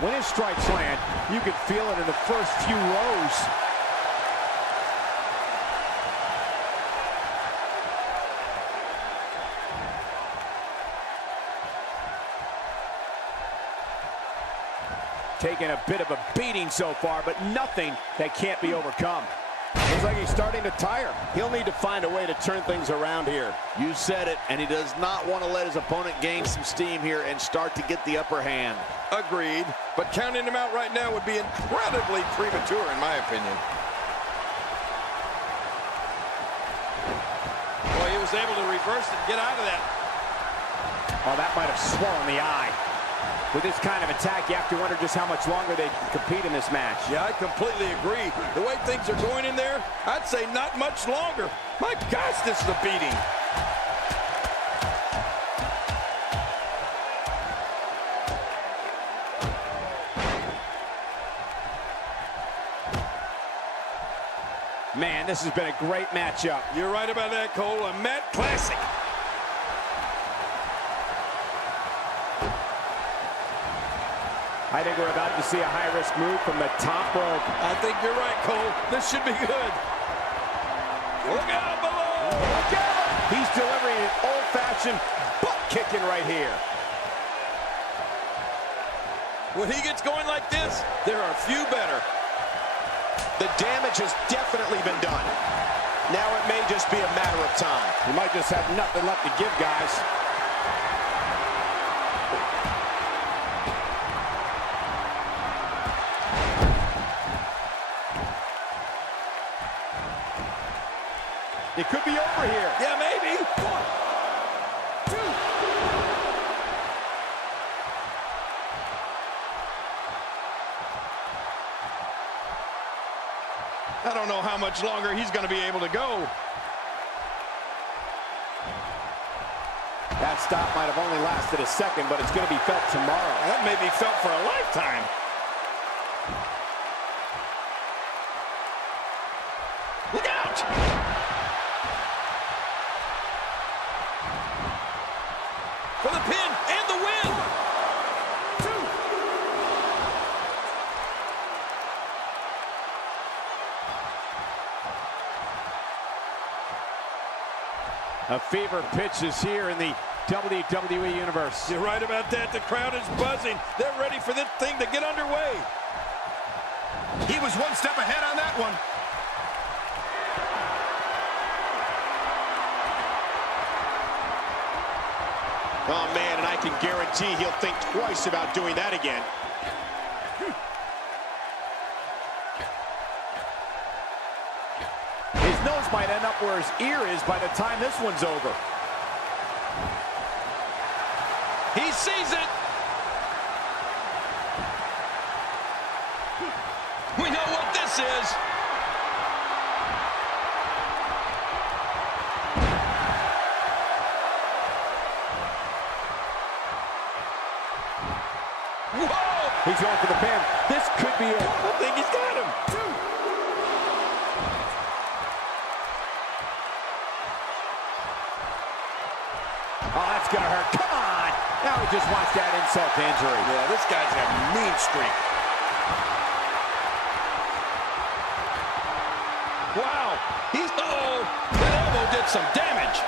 When his strikes land, you can feel it in the first few rows. Taking a bit of a beating so far, but nothing that can't be overcome. Looks like he's starting to tire. He'll need to find a way to turn things around here. You said it, and he does not want to let his opponent gain some steam here and start to get the upper hand. Agreed, but counting him out right now would be incredibly premature, in my opinion. Boy, he was able to reverse and get out of that. Oh, that might have swollen the eye. With this kind of attack, you have to wonder just how much longer they can compete in this match. Yeah, I completely agree. The way things are going in there, I'd say not much longer. My gosh, this is a beating. Man, this has been a great matchup. You're right about that, Cole. A Met classic. I think we're about to see a high-risk move from the top rope. I think you're right, Cole. This should be good. Look out below. Look out! He's delivering an old-fashioned butt kicking right here. When he gets going like this, there are few better. The damage has definitely been done. Now it may just be a matter of time. He might just have nothing left to give, guys. It could be over here. Yeah, maybe. 1, 2. I don't know how much longer he's going to be able to go. That stop might have only lasted a second, but it's going to be felt tomorrow. That may be felt for a lifetime. Look out! For the pin and the win! 2. A fever pitch is here in the WWE Universe. You're right about that. The crowd is buzzing. They're ready for this thing to get underway. He was one step ahead on that one. Oh, man, and I can guarantee he'll think twice about doing that again. His nose might end up where his ear is by the time this one's over. He sees it. We know what this is. Whoa! He's going for the pin. This could be it. I think he's got him. 2. Oh, that's gonna hurt. Come on! Now he just wants that insult to injury. Yeah, this guy's a mean streak. Wow! He's... Uh-oh! That elbow did some damage.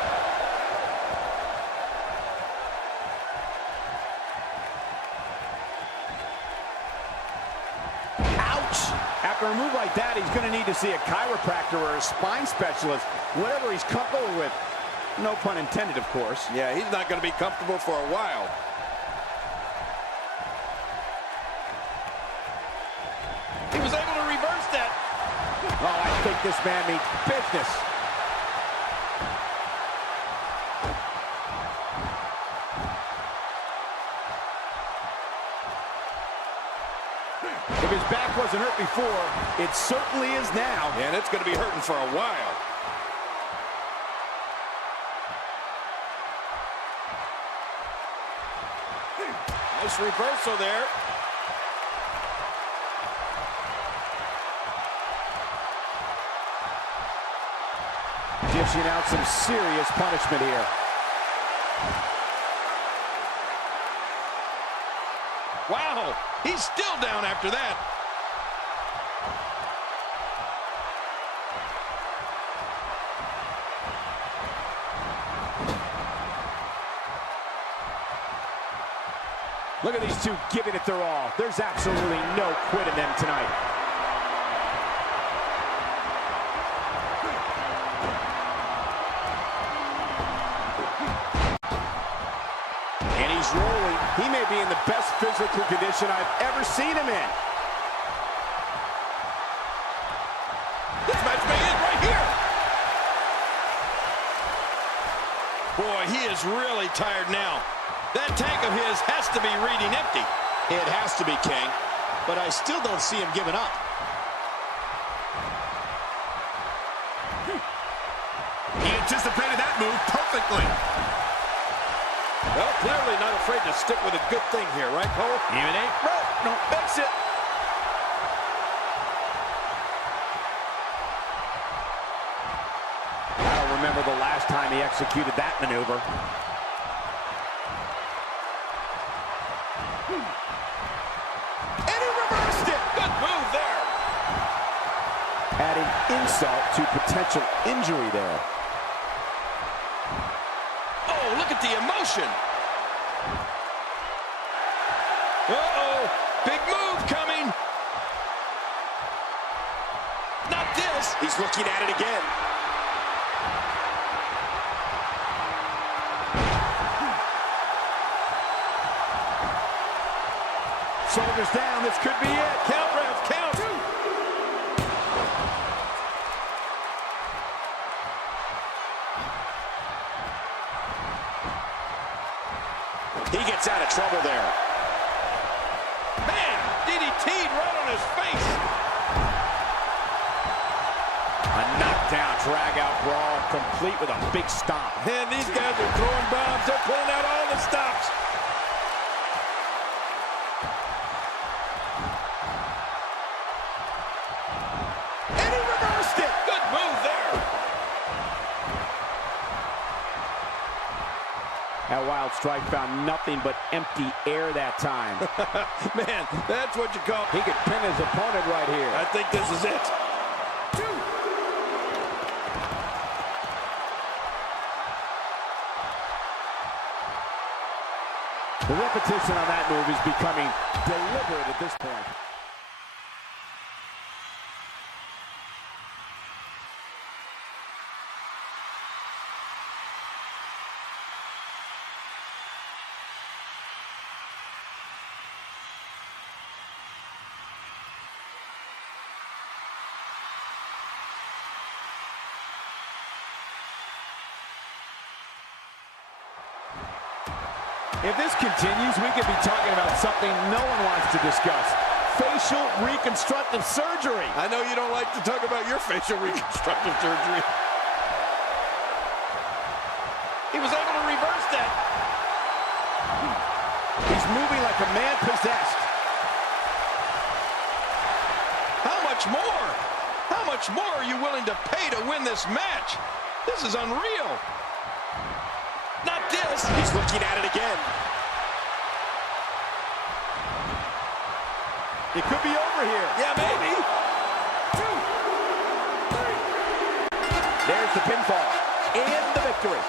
Ouch! After a move like that, he's gonna need to see a chiropractor or a spine specialist, whatever he's comfortable with. No pun intended, of course. Yeah, he's not going to be comfortable for a while. He was able to reverse that. Oh, I think this man means business. If his back wasn't hurt before, it certainly is now. And it's going to be hurting for a while. Nice reversal there. Dishing out some serious punishment here. Wow, he's still down after that. Look at these two giving it their all. There's absolutely no quit in them tonight. And he's rolling. He may be in the best physical condition I've ever seen him in. This match may end right here. Boy, he is really tired now. That tank of his has to be reading empty. It has to be, King, but I still don't see him giving up. He anticipated that move perfectly. Well, clearly not afraid to stick with a good thing here, right, Cole? Even ain't broke, don't fix it. I don't remember the last time he executed that maneuver. And he reversed it. Good move there. Adding insult to potential injury there. Oh, look at the emotion. Uh-oh, big move coming. Not this. He's looking at it again. Shoulders down, this could be it. Count, ref, count. He gets out of trouble there. Man, DDT'd right on his face. A knockdown, drag-out brawl, complete with a big stomp. And these guys are throwing bombs. They're pulling out all the stops. And he reversed it! Good move there. That wild strike found nothing but empty air that time. Man, that's what you call. He could pin his opponent right here. I think this is it. The repetition on that move is becoming deliberate at this point. If this continues, we could be talking about something no one wants to discuss. Facial reconstructive surgery. I know you don't like to talk about your facial reconstructive surgery. He was able to reverse that. He's moving like a man possessed. How much more? How much more are you willing to pay to win this match? This is unreal. Not this. He's looking at it again. It could be over here. Yeah, maybe. 2, 3. There's the pinfall and the victory.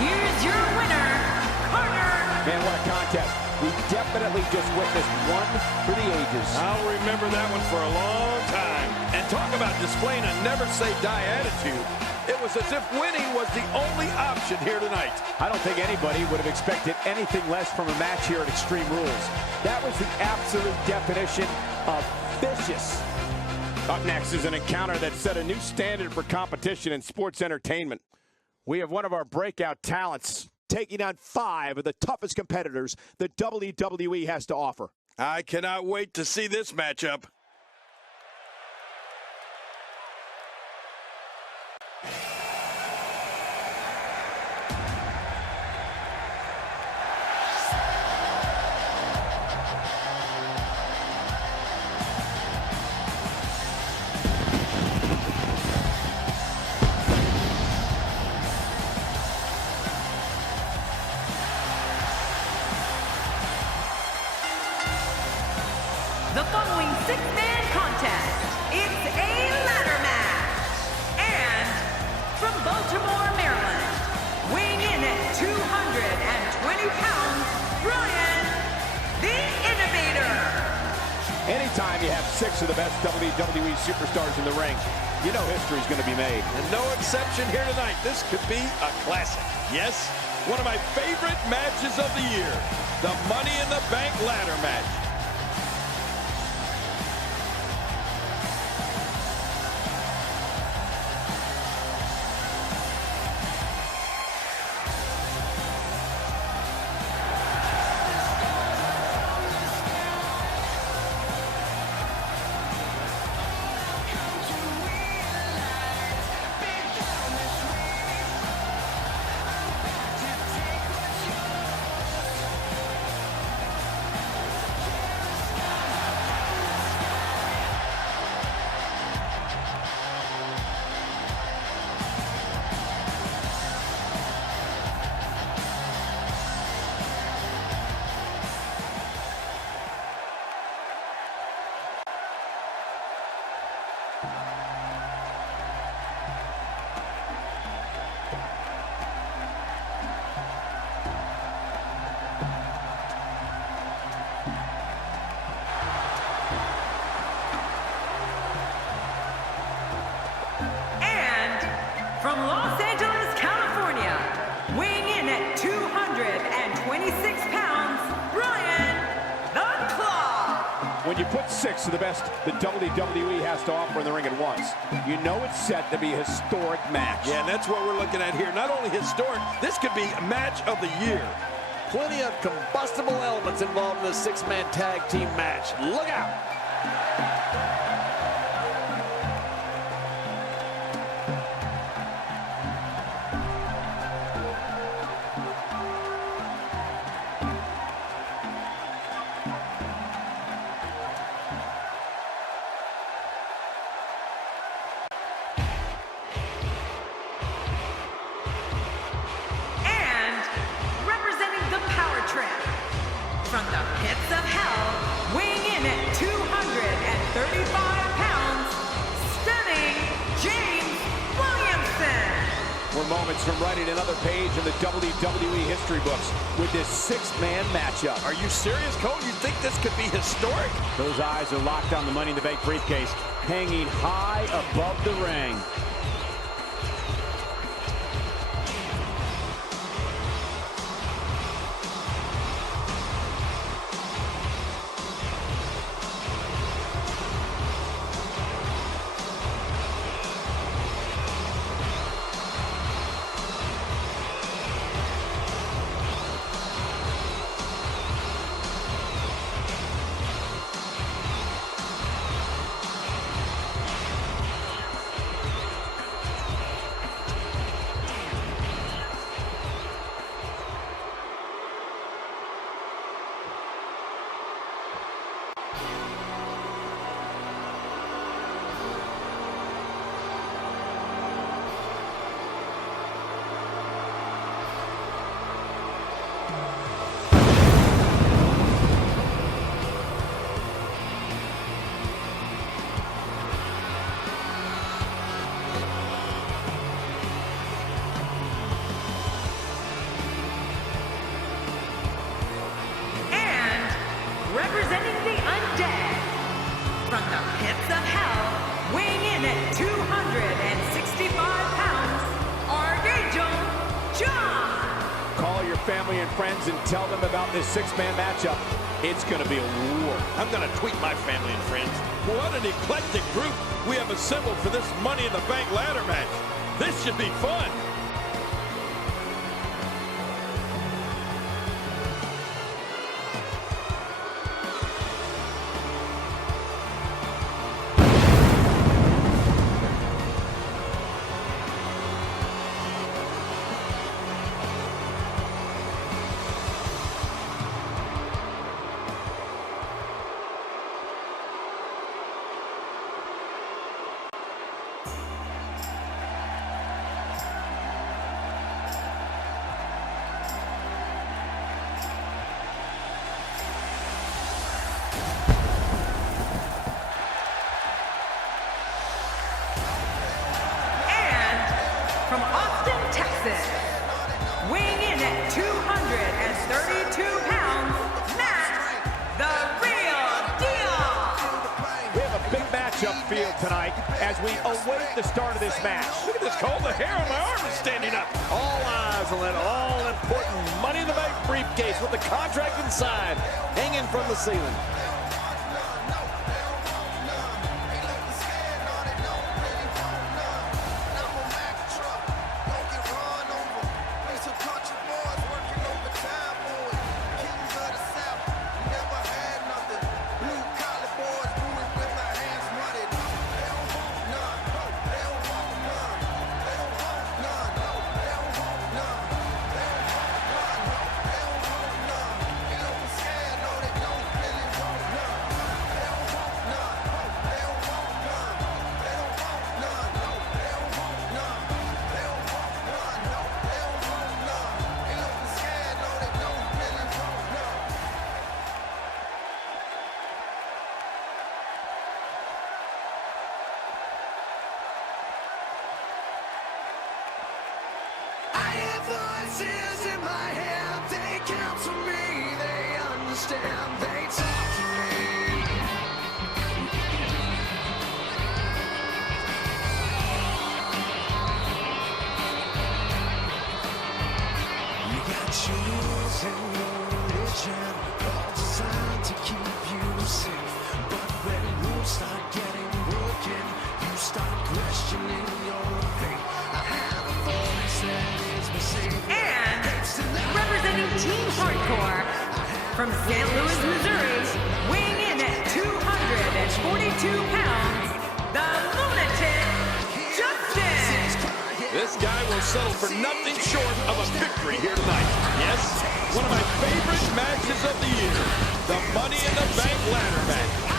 Here's your winner, Carter. Man, what a contest. We definitely just witnessed one for the ages. I'll remember that one for a long time. And talk about displaying a never-say-die attitude. It was as if winning was the only option here tonight. I don't think anybody would have expected anything less from a match here at Extreme Rules. That was the absolute definition of vicious. Up next is an encounter that set a new standard for competition in sports entertainment. We have one of our breakout talents taking on 5 of the toughest competitors the WWE has to offer. I cannot wait to see this matchup. six-man contest. It's a ladder match. And from Baltimore, Maryland, weighing in at 220 pounds, Bryan, the Innovator. Anytime you have 6 of the best WWE superstars in the ring, you know history's going to be made. And no exception here tonight. This could be a classic. Yes, one of my favorite matches of the year, the Money in the Bank ladder match. From Los Angeles, California, weighing in at 226 pounds, Bryan the Claw. When you put 6 of the best the WWE has to offer in the ring at once, you know it's set to be a historic match. Yeah, and that's what we're looking at here. Not only historic, this could be a match of the year. Plenty of combustible elements involved in this 6-man tag team match. Look out! From the pits of hell, weighing in at 235 pounds, stunning James Williamson. We're moments from writing another page in the WWE history books with this 6-man matchup. Are you serious, Cole? You think this could be historic? Those eyes are locked on the Money in the Bank briefcase, hanging high above the ring. Representing the Undead, from the pits of hell, weighing in at 265 pounds, Archangel John. Call your family and friends and tell them about this 6-man matchup. It's going to be a war. I'm going to tweet my family and friends. What an eclectic group we have assembled for this Money in the Bank ladder match. This should be fun. matchup feel tonight as we await the start of this match? Look at this, Cole. The hair on my arm is standing up. All eyes on that all-important Money in the Bank briefcase with the contract inside, hanging from the ceiling. Voices in my head, they counsel me, they understand, they talk to me. You got jewels in your religion, all designed to keep you safe. But when rules start getting broken, you start questioning your faith. I have a voice that is my savior. And representing Team Hardcore from St. Louis, Missouri, weighing in at 242 pounds, the Lunatic Justin. This guy will settle for nothing short of a victory here tonight. Yes, one of my favorite matches of the year, the Money in the Bank ladder match.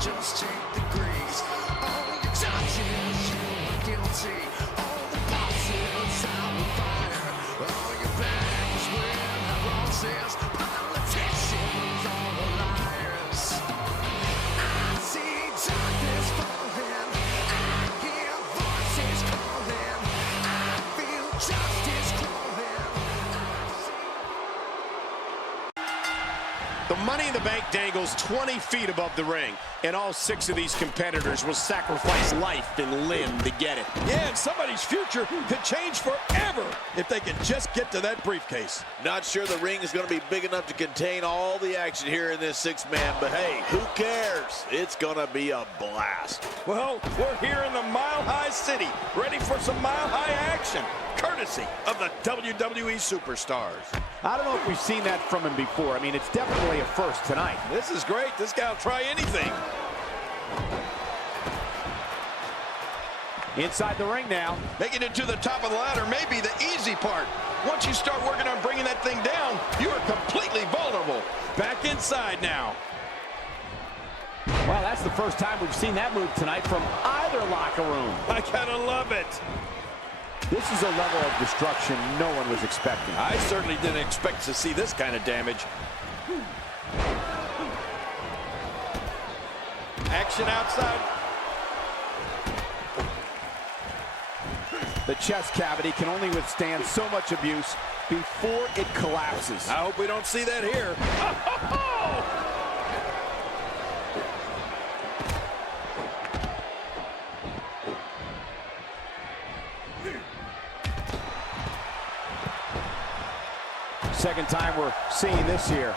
Just take the grease. All your touches, you are guilty. All the bosses out of fire. All your bags with roses. Politicians, all the liars. I see darkness falling. I hear voices calling. I feel justice crawling. The Money in the Bank dangles 20 feet above the ring, and all 6 of these competitors will sacrifice life and limb to get it. Yeah, and somebody's future could change forever if they can just get to that briefcase. Not sure the ring is going to be big enough to contain all the action here in this 6-man, but hey, who cares? It's going to be a blast. Well, we're here in the Mile High City, ready for some Mile High action, courtesy of the WWE Superstars. I don't know if we've seen that from him before. I mean, it's definitely a first tonight. This is great. This guy will try anything. Inside the ring now. Making it to the top of the ladder may be the easy part. Once you start working on bringing that thing down, you are completely vulnerable. Back inside now. Well, that's the first time we've seen that move tonight from either locker room. I gotta love it. This is a level of destruction no one was expecting. I certainly didn't expect to see this kind of damage. Action outside. The chest cavity can only withstand so much abuse before it collapses. I hope we don't see that here. Second time we're seeing this here.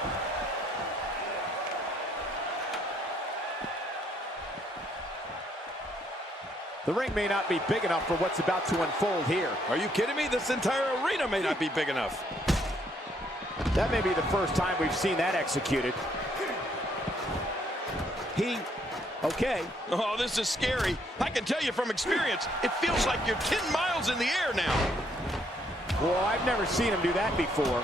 The ring may not be big enough for what's about to unfold here. Are you kidding me? This entire arena may not be big enough. That may be the first time we've seen that executed. Okay. Oh, this is scary. I can tell you from experience, it feels like you're 10 miles in the air now. Well, I've never seen him do that before.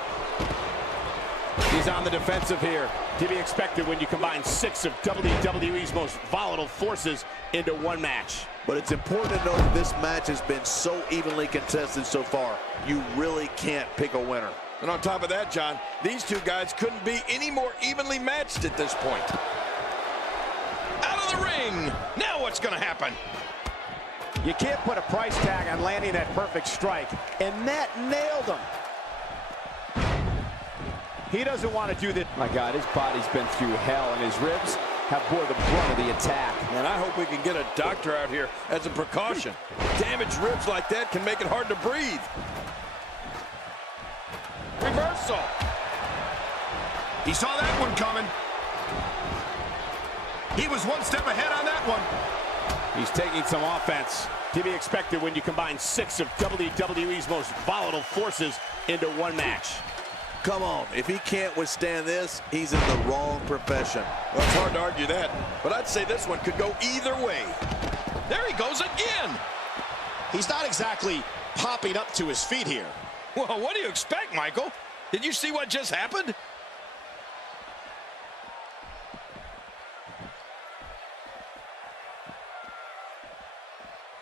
He's on the defensive here. To be expected when you combine 6 of WWE's most volatile forces into one match. But it's important to note that this match has been so evenly contested so far. You really can't pick a winner. And on top of that, John, these two guys couldn't be any more evenly matched at this point. Out of the ring. Now what's going to happen? You can't put a price tag on landing that perfect strike, and that nailed him. He doesn't want to do that. My God, his body's been through hell, and his ribs have bore the brunt of the attack. And I hope we can get a doctor out here as a precaution. Damaged ribs like that can make it hard to breathe. Reversal. He saw that one coming. He was one step ahead on that one. He's taking some offense. To be expected when you combine 6 of WWE's most volatile forces into one match. Come on, if he can't withstand this, he's in the wrong profession. Well, it's hard to argue that, but I'd say this one could go either way. There he goes again. He's not exactly popping up to his feet here. Well, what do you expect, Michael? Did you see what just happened?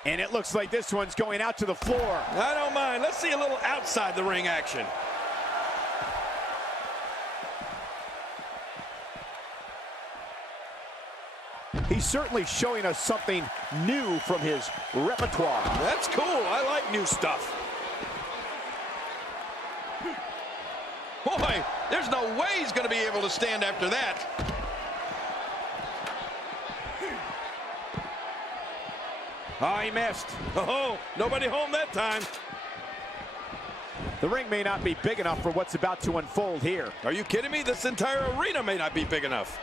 And it looks like this one's going out to the floor. I don't mind. Let's see a little outside the ring action. He's certainly showing us something new from his repertoire. That's cool. I like new stuff. Boy, there's no way he's going to be able to stand after that. Oh, he missed. Oh, nobody home that time. The ring may not be big enough for what's about to unfold here. Are you kidding me? This entire arena may not be big enough.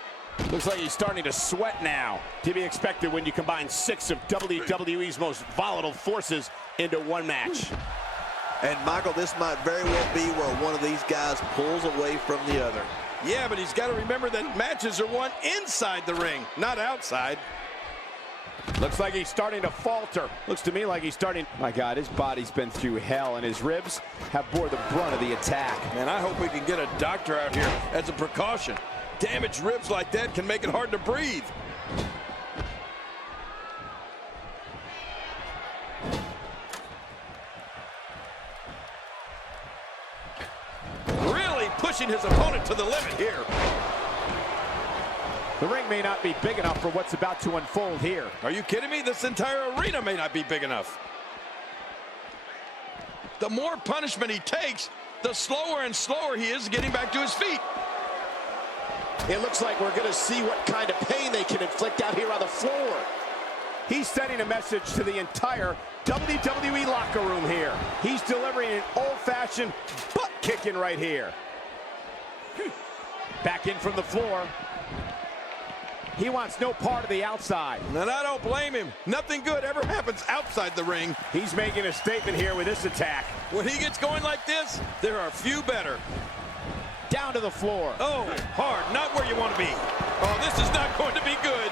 Looks like he's starting to sweat now. To be expected when you combine 6 of WWE's most volatile forces into one match. And Michael, this might very well be where one of these guys pulls away from the other. Yeah, but he's got to remember that matches are won inside the ring, not outside. Looks like he's starting to falter. Looks to me like he's starting. My God, his body's been through hell, and his ribs have bore the brunt of the attack. And I hope we can get a doctor out here as a precaution. Damaged ribs like that can make it hard to breathe. Really pushing his opponent to the limit here. The ring may not be big enough for what's about to unfold here. Are you kidding me? This entire arena may not be big enough. The more punishment he takes, the slower and slower he is getting back to his feet. It looks like we're going to see what kind of pain they can inflict out here on the floor. He's sending a message to the entire WWE locker room here. He's delivering an old-fashioned butt kicking right here. Back in from the floor. He wants no part of the outside. And I don't blame him. Nothing good ever happens outside the ring. He's making a statement here with this attack. When he gets going like this, there are few better. Down to the floor. Oh, hard, not where you want to be. Oh, this is not going to be good.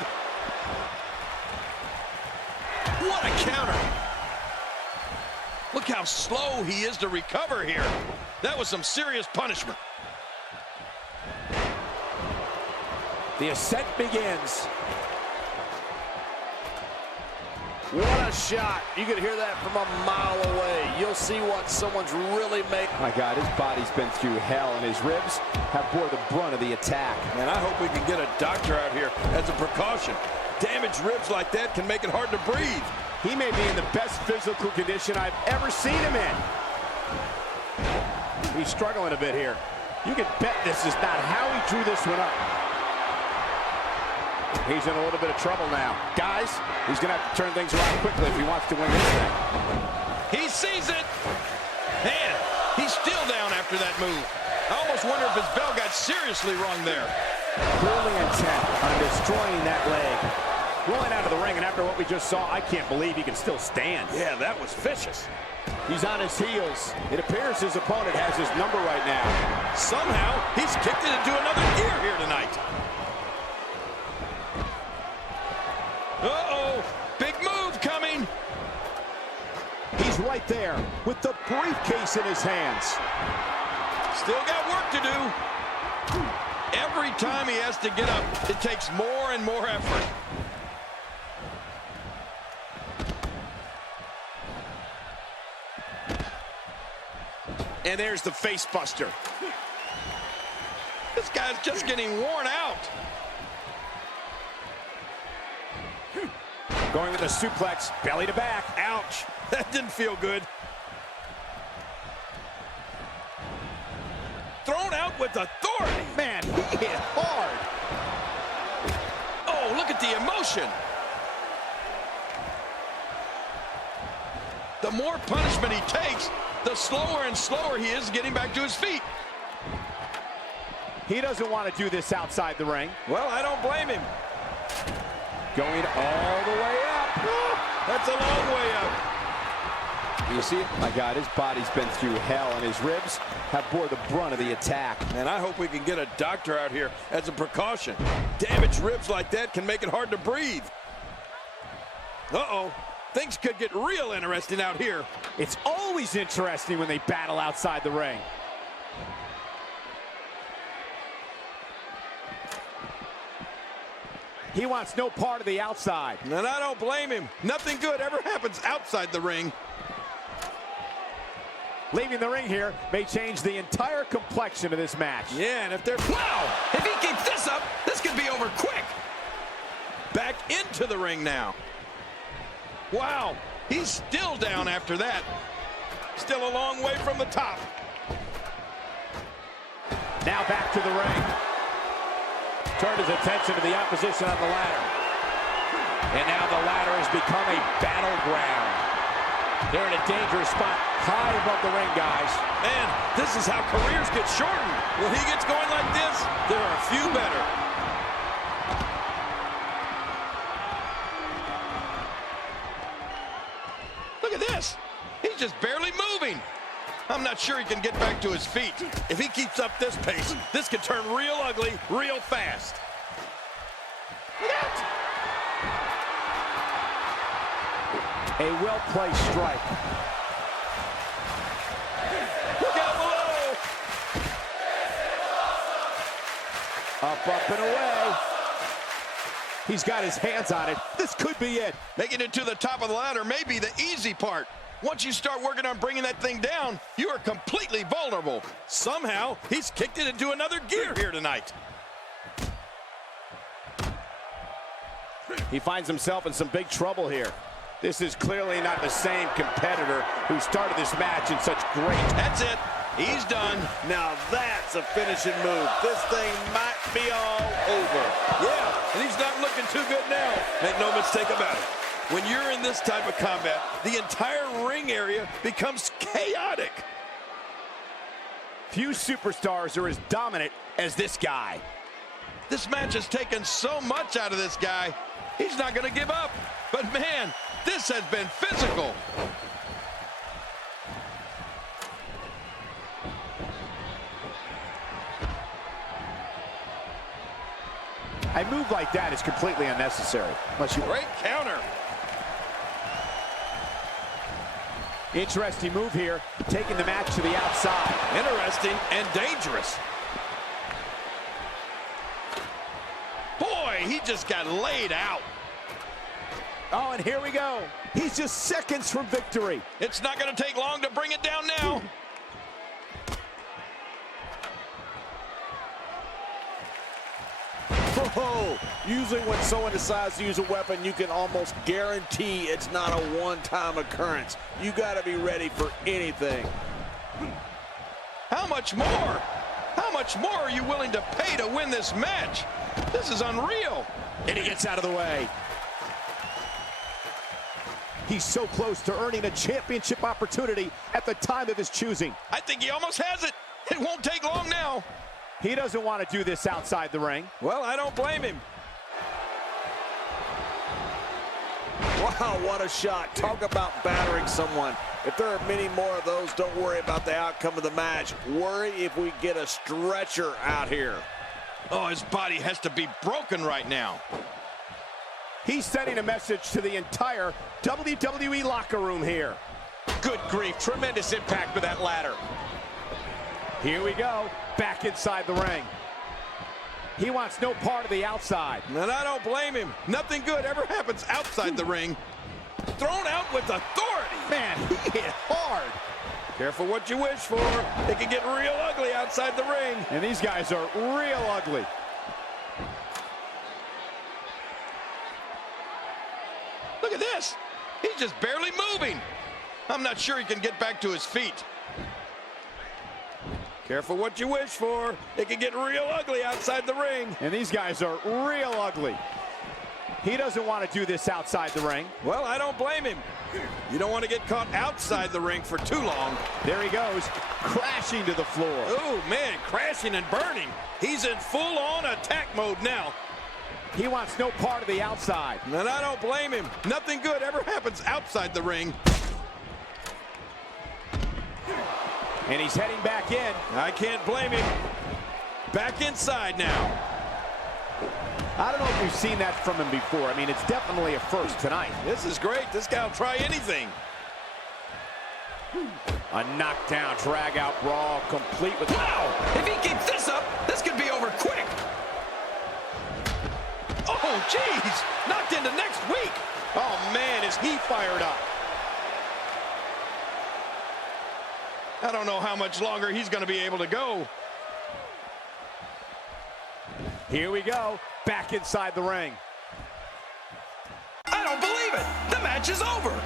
What a counter. Look how slow he is to recover here. That was some serious punishment. The ascent begins. What a shot. You can hear that from a mile away. You'll see what someone's really made. My God, his body's been through hell, and his ribs have bore the brunt of the attack. And I hope we can get a doctor out here as a precaution. Damaged ribs like that can make it hard to breathe. He may be in the best physical condition I've ever seen him in. He's struggling a bit here. You can bet this is not how he drew this one up. He's in a little bit of trouble now. Guys, he's going to have to turn things around quickly if he wants to win this thing. He sees it. And he's still down after that move. I almost wonder if his bell got seriously wrong there. Clearly intent on destroying that leg. Rolling out of the ring, and after what we just saw, I can't believe he can still stand. Yeah, that was vicious. He's on his heels. It appears his opponent has his number right now. Somehow, he's kicked it into another gear here tonight. Uh-oh, big move coming. He's He's right there with the briefcase in his hands. Still got work to do. Every time he has to get up, it takes more and more effort. And there's the face buster. This guy's just getting worn out. Going with a suplex, belly to back. Ouch. That didn't feel good. Thrown out with authority. Man, he hit hard. Oh, look at the emotion. The more punishment he takes, the slower and slower he is getting back to his feet. He doesn't want to do this outside the ring. Well, I don't blame him. Going all the way up. That's a long way up. You see it? My God, his body's been through hell, and his ribs have bore the brunt of the attack. And I hope we can get a doctor out here as a precaution. Damaged ribs like that can make it hard to breathe. Uh-oh. Things could get real interesting out here. It's always interesting when they battle outside the ring. He wants no part of the outside. And I don't blame him. Nothing good ever happens outside the ring. Leaving the ring here may change the entire complexion of this match. Yeah, and if they're... Wow! If he keeps this up, this could be over quick. Back into the ring now. Wow, he's still down after that. Still a long way from the top. Now back to the ring. Turned his attention to the opposition on the ladder. And now the ladder has become a battleground. They're in a dangerous spot, high above the ring, guys. Man, this is how careers get shortened. When he gets going like this, there are a few better. Look at this. He's just barely moving. I'm not sure he can get back to his feet. If he keeps up this pace, this could turn real ugly real fast. Look out! A well-placed strike. Look out below! Up, and away. He's got his hands on it. This could be it. Making it to the top of the ladder may be the easy part. Once you start working on bringing that thing down, you are completely vulnerable. Somehow, he's kicked it into another gear here tonight. He finds himself in some big trouble here. This is clearly not the same competitor who started this match in such great... That's it. He's done. Now that's a finishing move. This thing might be all over. Yeah, and he's not looking too good now. Make no mistake about it. When you're in this type of combat, the entire ring area becomes chaotic. Few superstars are as dominant as this guy. This match has taken so much out of this guy. He's not going to give up. But man, this has been physical. A move like that is completely unnecessary. Great counter. Interesting move here, taking the match to the outside. Interesting and dangerous. Boy, he just got laid out. Oh, and here we go. He's just seconds from victory. It's not going to take long to bring it down now. Whoa. Usually when someone decides to use a weapon, you can almost guarantee it's not a one-time occurrence. You got to be ready for anything. How much more? How much more are you willing to pay to win this match? This is unreal. And he gets out of the way. He's so close to earning a championship opportunity at the time of his choosing. I think he almost has it. It won't take long now. He doesn't want to do this outside the ring. Well, I don't blame him. Wow, what a shot. Talk about battering someone. If there are many more of those, don't worry about the outcome of the match. Worry if we get a stretcher out here. Oh, his body has to be broken right now. He's sending a message to the entire WWE locker room here. Good grief, tremendous impact with that ladder. Here we go, back inside the ring. He wants no part of the outside. And I don't blame him. Nothing good ever happens outside the ring. Thrown out with authority. Man, he hit hard. Careful what you wish for. It can get real ugly outside the ring. And these guys are real ugly. Look at this. He's just barely moving. I'm not sure he can get back to his feet. Careful what you wish for. It can get real ugly outside the ring. And these guys are real ugly. He doesn't want to do this outside the ring. Well, I don't blame him. You don't want to get caught outside the ring for too long. There he goes, crashing to the floor. Oh, man, crashing and burning. He's in full-on attack mode now. He wants no part of the outside. And I don't blame him. Nothing good ever happens outside the ring. And he's heading back in. I can't blame him. Back inside now. I don't know if we've seen that from him before. I mean, it's definitely a first tonight. This is great. This guy will try anything. A knockdown, drag-out brawl, complete with... Wow! If he keeps this up, this could be over quick. Oh, jeez! Knocked into next week. Oh, man, is he fired up. I don't know how much longer he's going to be able to go. Here we go, back inside the ring. I don't believe it. The match is over.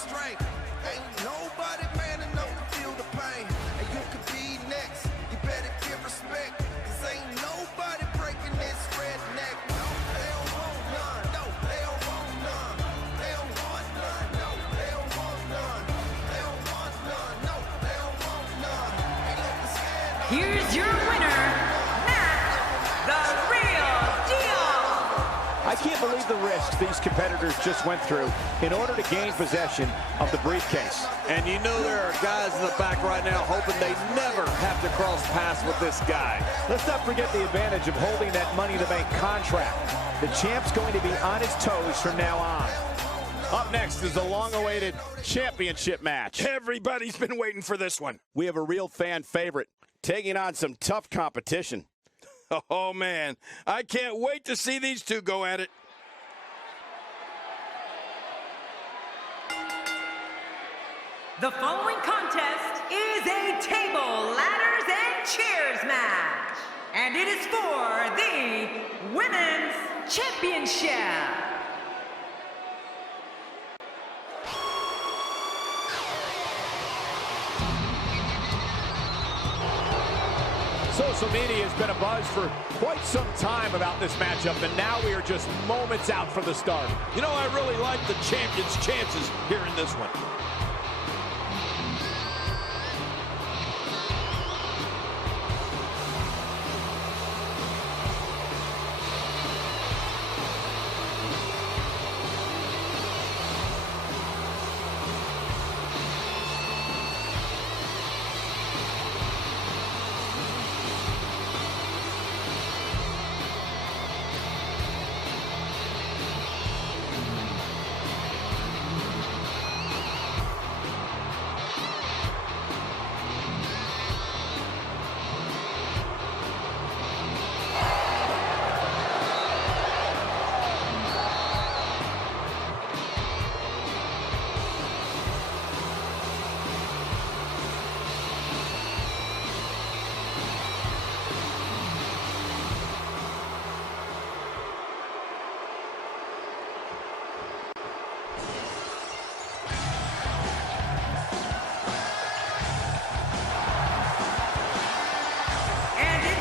Strength. Ain't nobody man enough to feel the pain. And you could be next. You better give respect. Cause ain't nobody breaking this redneck. No, they don't want none. No, they don't want none. They don't want none. No, they don't want none. They don't want none. No, they don't want none. Ain't looking scared. Here's your winner, Matt, the Real Deal. I can't believe the risks these competitors just went through in order to gain possession of the briefcase. And you know there are guys in the back right now hoping they never have to cross paths with this guy. Let's not forget the advantage of holding that Money in the Bank contract. The champ's going to be on his toes from now on. Up next is the long-awaited championship match. Everybody's been waiting for this one. We have a real fan favorite taking on some tough competition. Oh, man. I can't wait to see these two go at it. The following contest is a table, ladders, and chairs match. And it is for the Women's Championship. Social media has been abuzz for quite some time about this matchup, and now we are just moments out from the start. You know, I really like the champion's chances here in this one.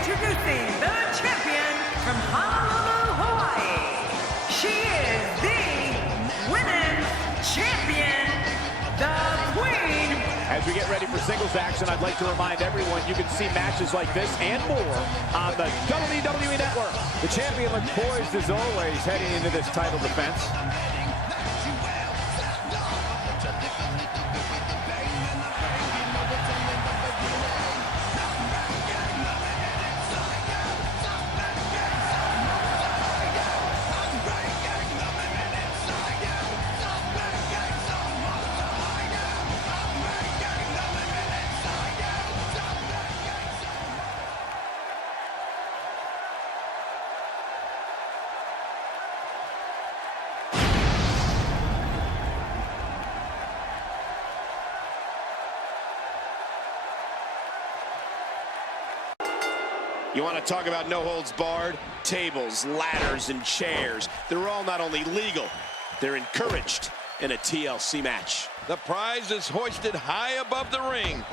Introducing the champion from Honolulu, Hawaii. She is the Women's Champion, the Queen As we get ready for singles action, I'd like to remind everyone you can see matches like this and more on the WWE Network. The champion looks poised as always heading into this title defense. You want to talk about no holds barred? Tables, ladders, and chairs. They're all not only legal, they're encouraged in a TLC match. The prize is hoisted high above the ring.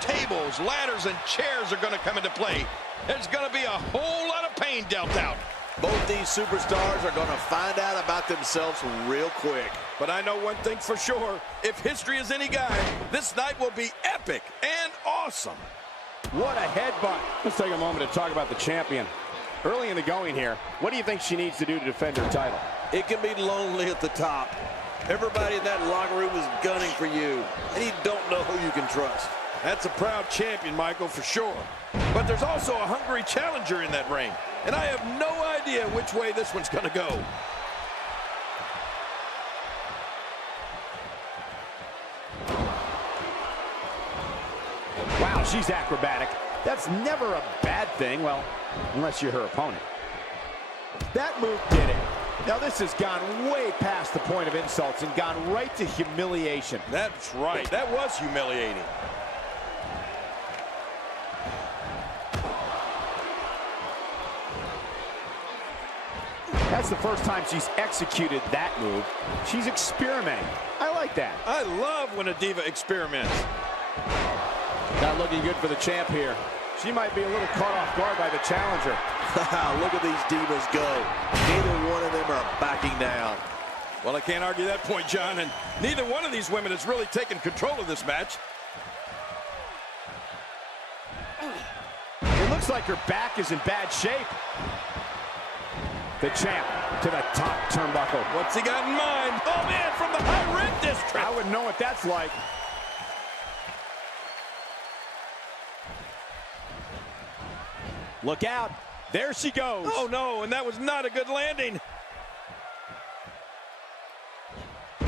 Tables, ladders, and chairs are going to come into play. There's going to be a whole lot of pain dealt out. Both these superstars are going to find out about themselves real quick. But I know one thing for sure. If history is any guide, this night will be epic and awesome. What a headbutt. Let's take a moment to talk about the champion. Early in the going here, what do you think she needs to do to defend her title? It can be lonely at the top. Everybody in that locker room is gunning for you, and you don't know who you can trust. That's a proud champion, Michael, for sure. But there's also a hungry challenger in that ring, and I have no idea which way this one's going to go. Wow, she's acrobatic. That's never a bad thing, well, unless you're her opponent. That move did it. Now this has gone way past the point of insults and gone right to humiliation. That's right. That was humiliating. That's the first time she's executed that move. She's experimenting. I like that. I love when a diva experiments. Not looking good for the champ here. She might be a little caught off guard by the challenger. Look at these divas go. Neither one of them are backing down. Well, I can't argue that point, John, and neither one of these women has really taken control of this match. It looks like her back is in bad shape. The champ to the top turnbuckle. What's he got in mind? Oh, man, from the high red district. I wouldn't know what that's like. Look out. There she goes. Oh, no, and that was not a good landing.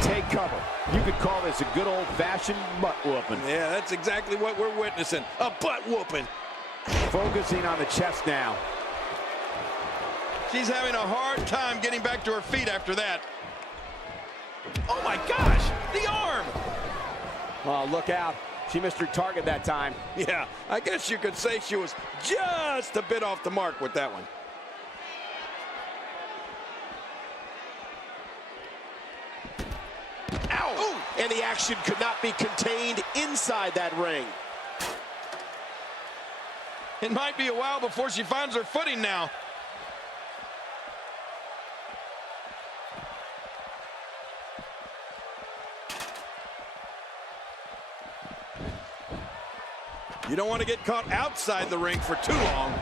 Take cover. You could call this a good old-fashioned butt whooping. Yeah, that's exactly what we're witnessing. A butt whooping. Focusing on the chest now. She's having a hard time getting back to her feet after that. Oh, my gosh, the arm. Oh, look out. She missed her target that time. Yeah, I guess you could say she was just a bit off the mark with that one. Ow! Ooh. And the action could not be contained inside that ring. It might be a while before she finds her footing now. You don't want to get caught outside the ring for too long.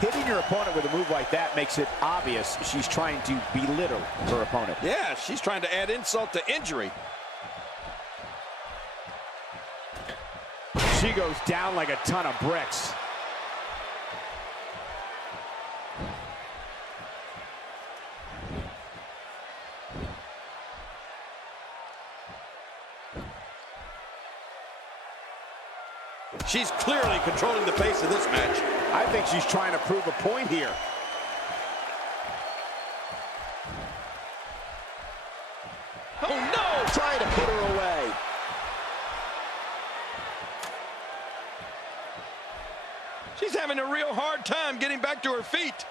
Hitting your opponent with a move like that makes it obvious she's trying to belittle her opponent. Yeah, she's trying to add insult to injury. She goes down like a ton of bricks. She's clearly controlling the pace of this match. I think she's trying to prove a point here. Oh, no! Trying to put her away. She's having a real hard time getting back to her feet.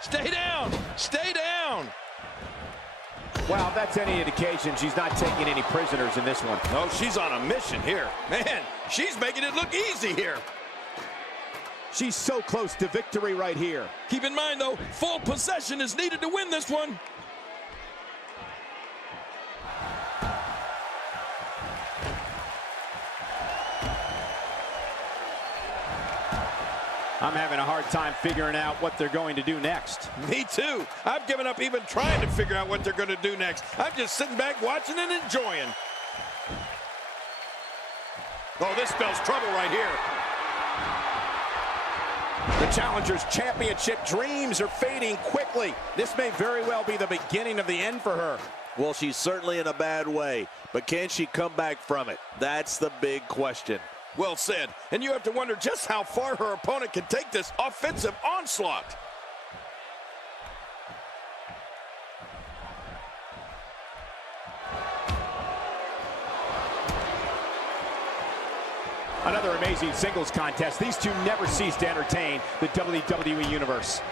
Stay down! Stay down! Wow, if that's any indication, she's not taking any prisoners in this one. No, she's on a mission here. Man, she's making it look easy here. She's so close to victory right here. Keep in mind, though, full possession is needed to win this one. I'm having a hard time figuring out what they're going to do next. Me too. I've given up even trying to figure out what they're going to do next. I'm just sitting back watching and enjoying. Oh, this spells trouble right here. The Challenger's championship dreams are fading quickly. This may very well be the beginning of the end for her. Well, she's certainly in a bad way, but can she come back from it? That's the big question. Well said. And you have to wonder just how far her opponent can take this offensive onslaught. Another amazing singles contest. These two never cease to entertain the WWE Universe.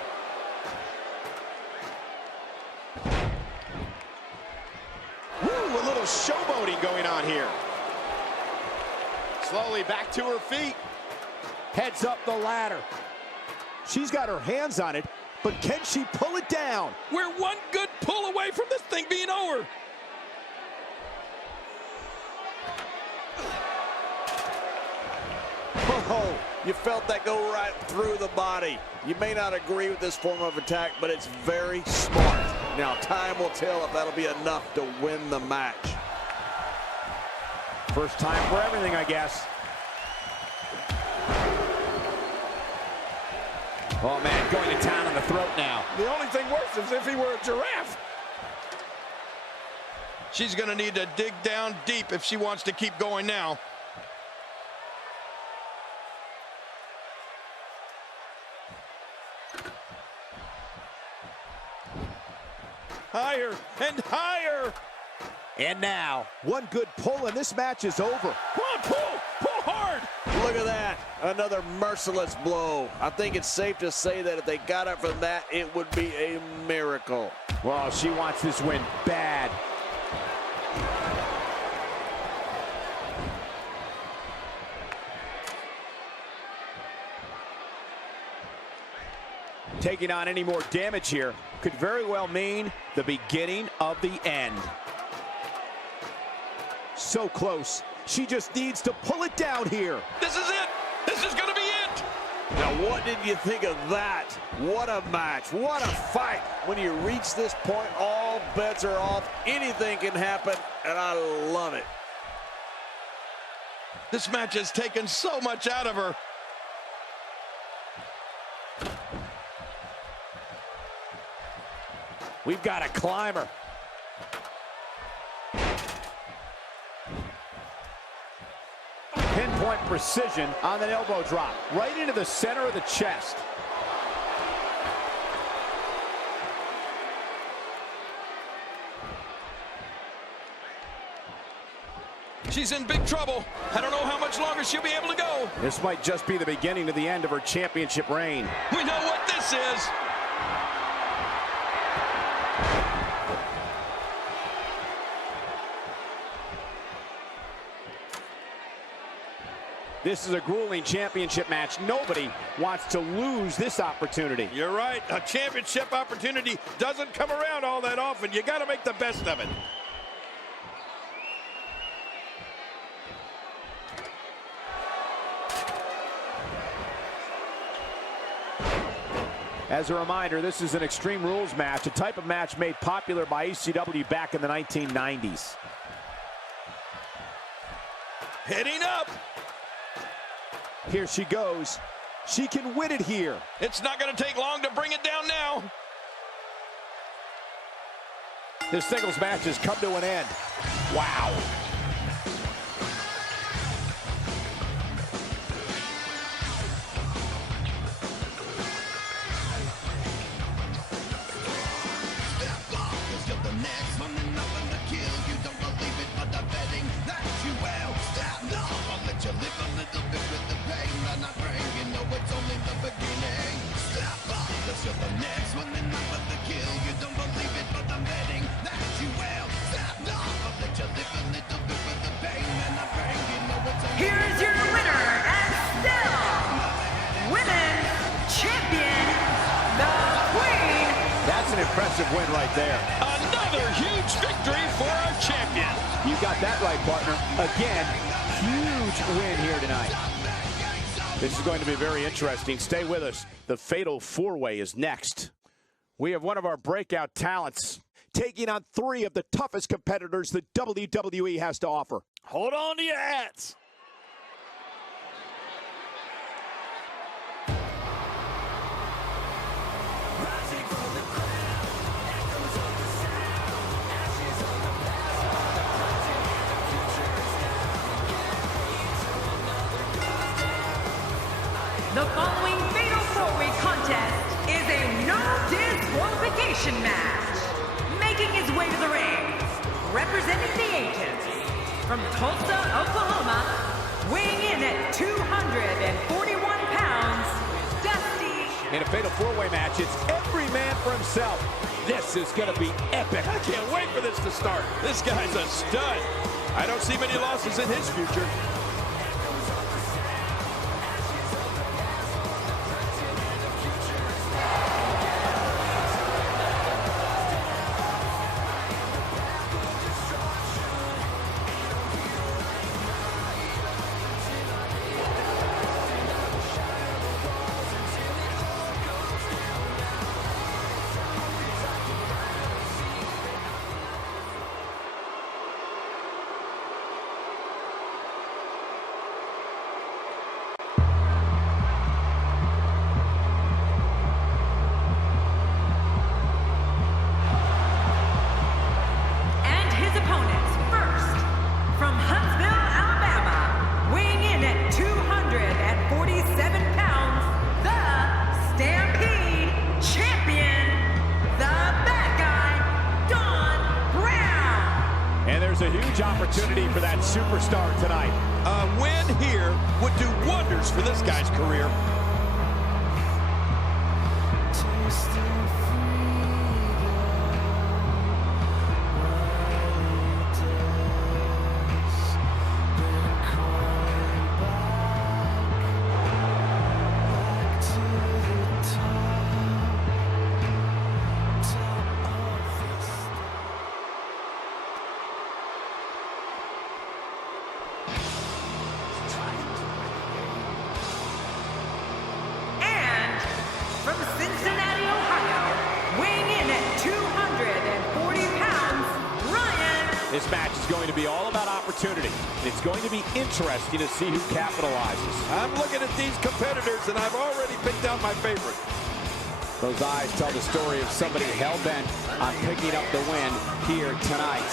Woo, a little showboating going on here. Slowly back to her feet. Heads up the ladder. She's got her hands on it, but can she pull it down? We're one good pull away from this thing being over. Oh, you felt that go right through the body. You may not agree with this form of attack, but it's very smart. Now, time will tell if that'll be enough to win the match. First time for everything, I guess. Oh, man, going to town on the throat now. The only thing worse is if he were a giraffe. She's going to need to dig down deep if she wants to keep going now. Higher and higher. And now, one good pull and this match is over. Come on, pull hard. Look at that, another merciless blow. I think it's safe to say that if they got up from that, it would be a miracle. Well, she wants this win bad. Taking on any more damage here could very well mean the beginning of the end. So close. She just needs to pull it down here. This is it. This is going to be it. Now, what did you think of that? What a match. What a fight. When you reach this point, all bets are off. Anything can happen, and I love it. This match has taken so much out of her. We've got a climber. Pinpoint precision on that elbow drop. Right into the center of the chest. She's in big trouble. I don't know how much longer she'll be able to go. This might just be the beginning of the end of her championship reign. We know what this is. This is a grueling championship match. Nobody wants to lose this opportunity. You're right. A championship opportunity doesn't come around all that often. You got to make the best of it. As a reminder, this is an Extreme Rules match, a type of match made popular by ECW back in the 1990s. Heading up. Here she goes. She can win it here. It's not going to take long to bring it down now. This singles match has come to an end. Wow. You're the next one, then I'm the kill. You don't believe it, but I'm betting that you will. Stop, no, I'll let you live a little impressive win right there. Another huge victory for our champion. You got that right, partner. Again, huge win here tonight. This is going to be very interesting. Stay with us. The Fatal 4-Way is next. We have one of our breakout talents taking on 3 of the toughest competitors the WWE has to offer. Hold on to your hats. The following Fatal 4-Way contest is a no disqualification match. Making his way to the ring, representing the Ancients, from Tulsa, Oklahoma, weighing in at 241 pounds, Dusty. In a Fatal 4-Way match, it's every man for himself. This is going to be epic. I can't wait for this to start. This guy's a stud. I don't see many losses in his future. A huge opportunity for that superstar tonight. A win here would do wonders for this guy's career. From Cincinnati, Ohio, weighing in at 240 pounds, Ryan. This match is going to be all about opportunity. It's going to be interesting to see who capitalizes. I'm looking at these competitors, and I've already picked out my favorite. Those eyes tell the story of somebody hell-bent on picking up the win here tonight.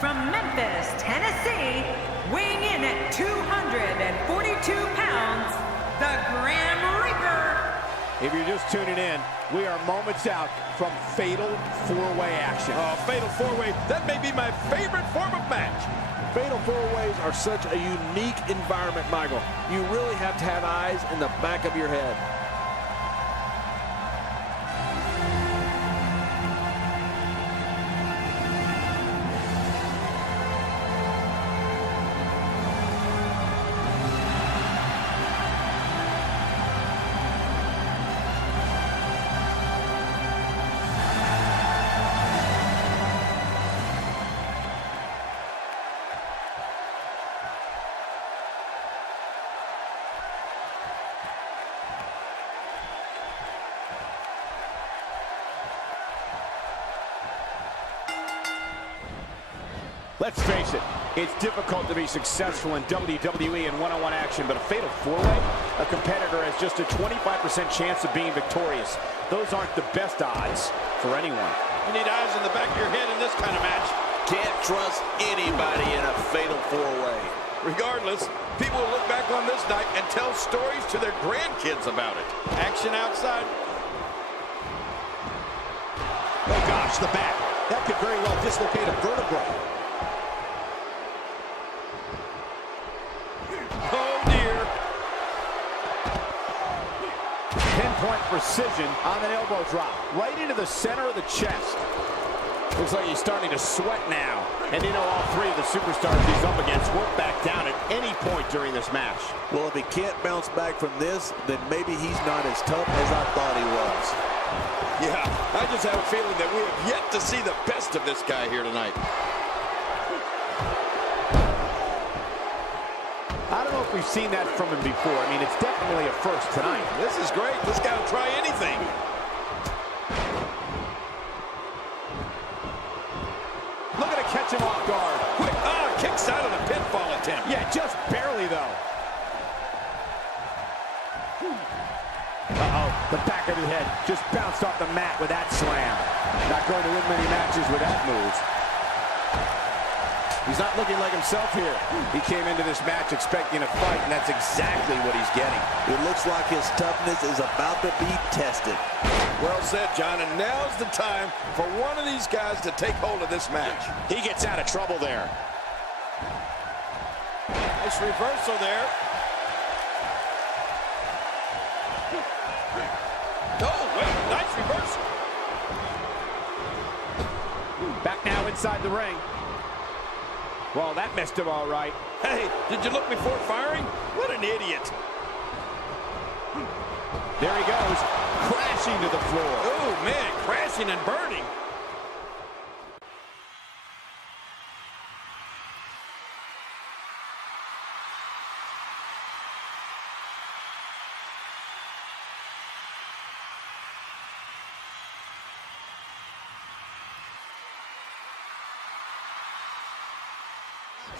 from Memphis, Tennessee, weighing in at 242 pounds, the Grim Reaper. If you're just tuning in, we are moments out from Fatal 4-Way action. Fatal 4-Way, that may be my favorite form of match. Fatal 4-Ways are such a unique environment, Michael. You really have to have eyes in the back of your head. Let's face it, it's difficult to be successful in WWE in one-on-one action, but a Fatal 4-Way, a competitor has just a 25% chance of being victorious. Those aren't the best odds for anyone. You need eyes in the back of your head in this kind of match. Can't trust anybody in a Fatal 4-Way. Regardless, people will look back on this night and tell stories to their grandkids about it. Action outside. Oh gosh, the back. That could very well dislocate a vertebra. Oh dear. Pinpoint precision on an elbow drop. Right into the center of the chest. Looks like he's starting to sweat now. And you know all three of the superstars he's up against won't back down at any point during this match. Well, if he can't bounce back from this, then maybe he's not as tough as I thought he was. Yeah, I just have a feeling that we have yet to see the best of this guy here tonight. I don't know if we've seen that from him before. I mean, it's definitely a first tonight. This is great. This guy will try anything. Looking to catch him off guard. Quick, kicks out of the pinfall attempt. Yeah, just barely, though. Uh-oh, the back of his head just bounced off the mat with that slam. Not going to win many matches with that move. He's not looking like himself here. He came into this match expecting a fight, and that's exactly what he's getting. It looks like his toughness is about to be tested. Well said, John, and now's the time for one of these guys to take hold of this match. He gets out of trouble there. Nice reversal there. Oh, wait, nice reversal. Back now inside the ring. Well, that missed him all right. Hey, did you look before firing? What an idiot. There he goes, crashing to the floor. Oh, man, crashing and burning.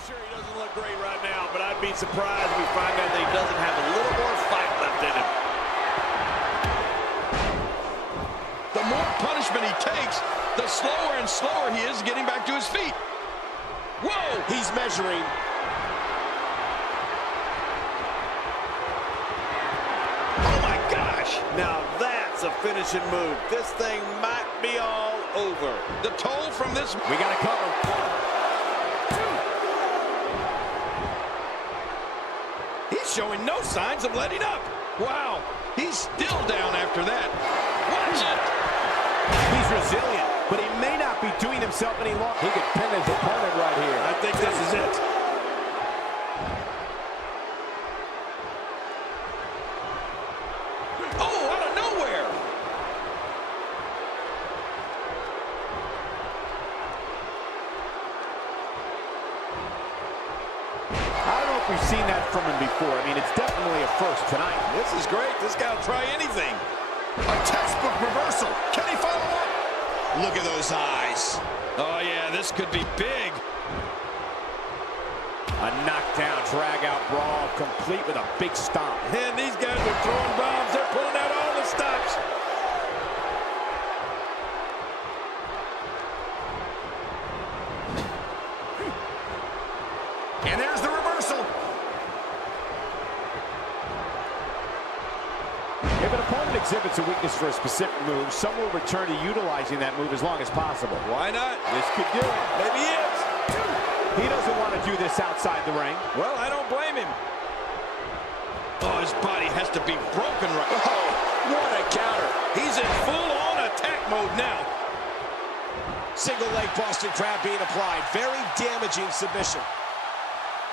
Sure, he doesn't look great right now, but I'd be surprised if we find out that he doesn't have a little more fight left in him. The more punishment he takes, the slower and slower he is getting back to his feet. Whoa! He's measuring. Oh, my gosh! Now that's a finishing move. This thing might be all over. The toll from this... We got to cover. He's showing no signs of letting up. Wow, he's still down after that. Watch it! He's resilient, but he may not be doing himself any longer. He could pin his opponent right here. I think this is it. Oh, out of nowhere! I don't know if we've seen that from him before. I mean, it's definitely a first tonight. This is great. This guy will try anything. A textbook reversal. Can he follow up? Look at those eyes. Oh, yeah, this could be big. A knockdown, drag-out brawl, complete with a big stomp. Man, these guys are throwing bombs. They're pulling out all the stops. And there's the reversal. If an opponent exhibits a weakness for a specific move, some will return to utilizing that move as long as possible. Why not? This could do it. Maybe he is. He doesn't want to do this outside the ring. Well, I don't blame him. Oh, his body has to be broken right now. Oh, what a counter. He's in full-on attack mode now. Single leg Boston Crab being applied. Very damaging submission.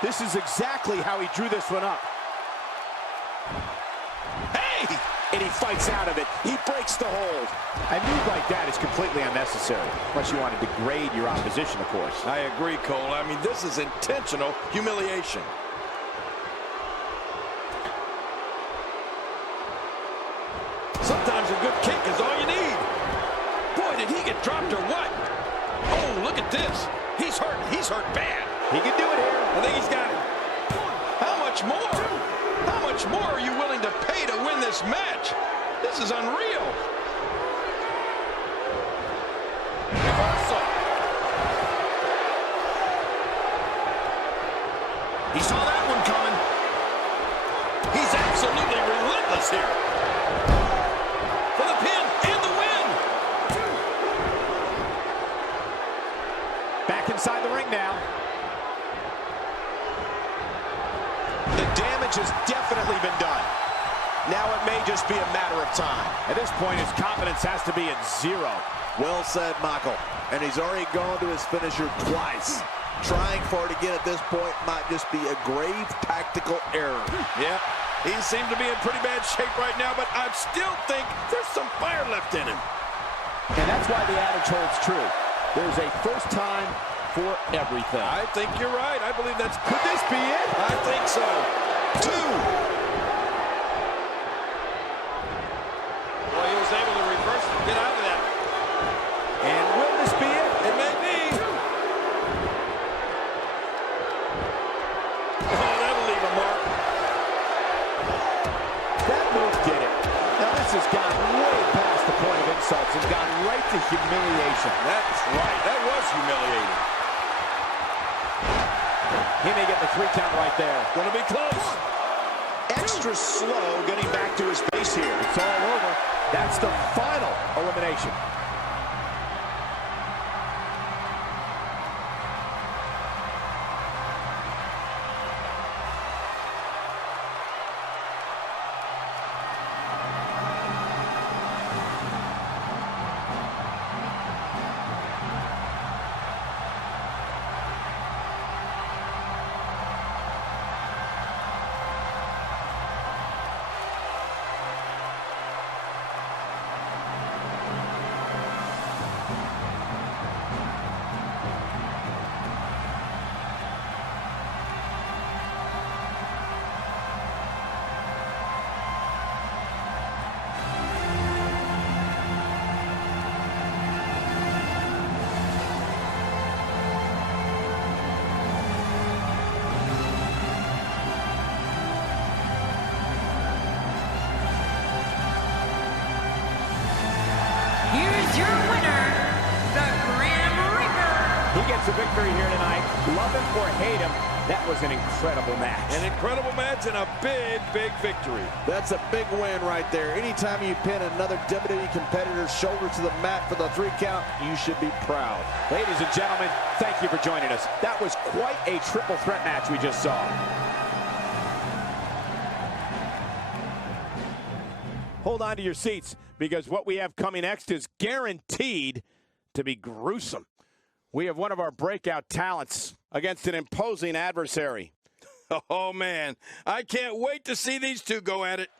This is exactly how he drew this one up. Hey! And he fights out of it. He breaks the hold. A move like that is completely unnecessary, unless you want to degrade your opposition, of course. I agree, Cole. I mean, this is intentional humiliation. Sometimes a good kick is all you need. Boy, did he get dropped or what? Oh, look at this. He's hurt. He's hurt bad. He can do it here. I think he's got it. How much more? How much more are you willing to pay to win this match? This is unreal. Reversal. He saw that one coming. He's absolutely relentless here. For the pin and the win. Back inside the ring now. The damage has definitely been done. Now it may just be a matter of time. At this point, his confidence has to be at zero. Well said, Michael. And he's already gone to his finisher twice. Trying for it again at this point might just be a grave tactical error. Yeah, he seemed to be in pretty bad shape right now, but I still think there's some fire left in him. And that's why the adage holds true. There's a first time for everything. I think you're right. I believe that's... Could this be it? I think so. 2. Well, he was able to reverse and get out of that. And will this be it? It may be. Oh, that'll leave a mark. That move did it. Now this has gone way past the point of insults and gone right to humiliation. That's right. That was humiliating. He may get the 3 count right there. Gonna be close. Extra slow getting back to his base here. It's all over. That's the final elimination. Here's your winner, the Grim Reaper. He gets a victory here tonight. Love him or hate him, that was an incredible match. An incredible match and a big, big victory. That's a big win right there. Anytime you pin another WWE competitor's shoulder to the mat for the 3 count, you should be proud. Ladies and gentlemen, thank you for joining us. That was quite a triple threat match we just saw. Hold on to your seats, because what we have coming next is guaranteed to be gruesome. We have one of our breakout talents against an imposing adversary. Oh, man. I can't wait to see these two go at it.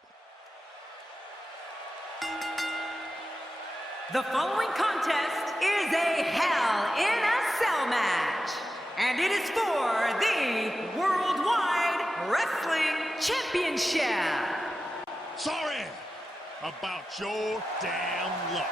The following contest is a Hell in a Cell match, and it is for the Worldwide Wrestling Championship. Sorry about your damn luck.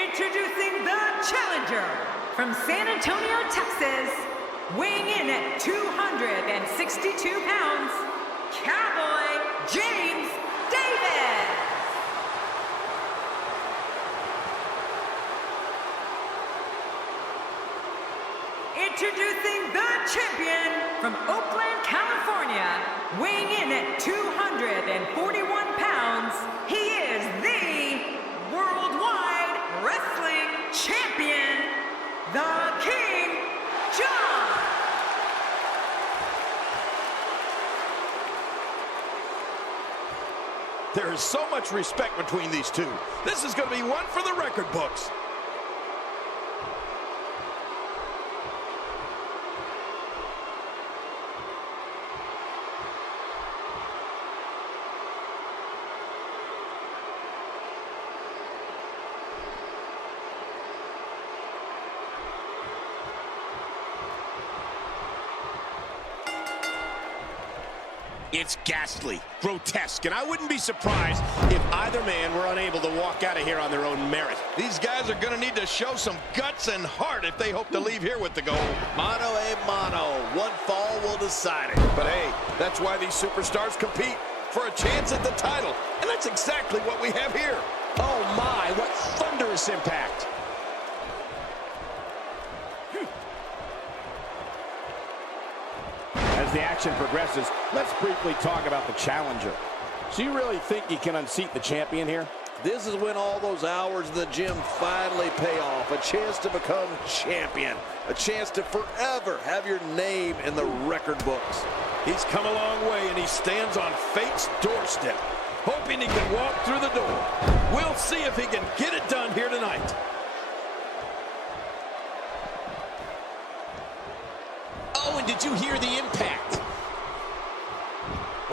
Introducing the challenger from San Antonio, Texas, weighing in at 262 pounds, Cowboy James Davis. Introducing the champion from Oakland, California, weighing in at 241 pounds, he is the Worldwide Wrestling Champion, the King John. There is so much respect between these two. This is going to be one for the record books. It's ghastly, grotesque, and I wouldn't be surprised if either man were unable to walk out of here on their own merit. These guys are going to need to show some guts and heart if they hope to leave here with the gold. Mano a mano. One fall will decide it. But hey, that's why these superstars compete, for a chance at the title. And that's exactly what we have here. Oh my, what thunderous impact. As the action progresses, let's briefly talk about the challenger. Do you really think you can unseat the champion here? This is when all those hours in the gym finally pay off. A chance to become champion. A chance to forever have your name in the record books. He's come a long way, and he stands on fate's doorstep, hoping he can walk through the door. We'll see if he can get it done here tonight. Oh, and did you hear the impact?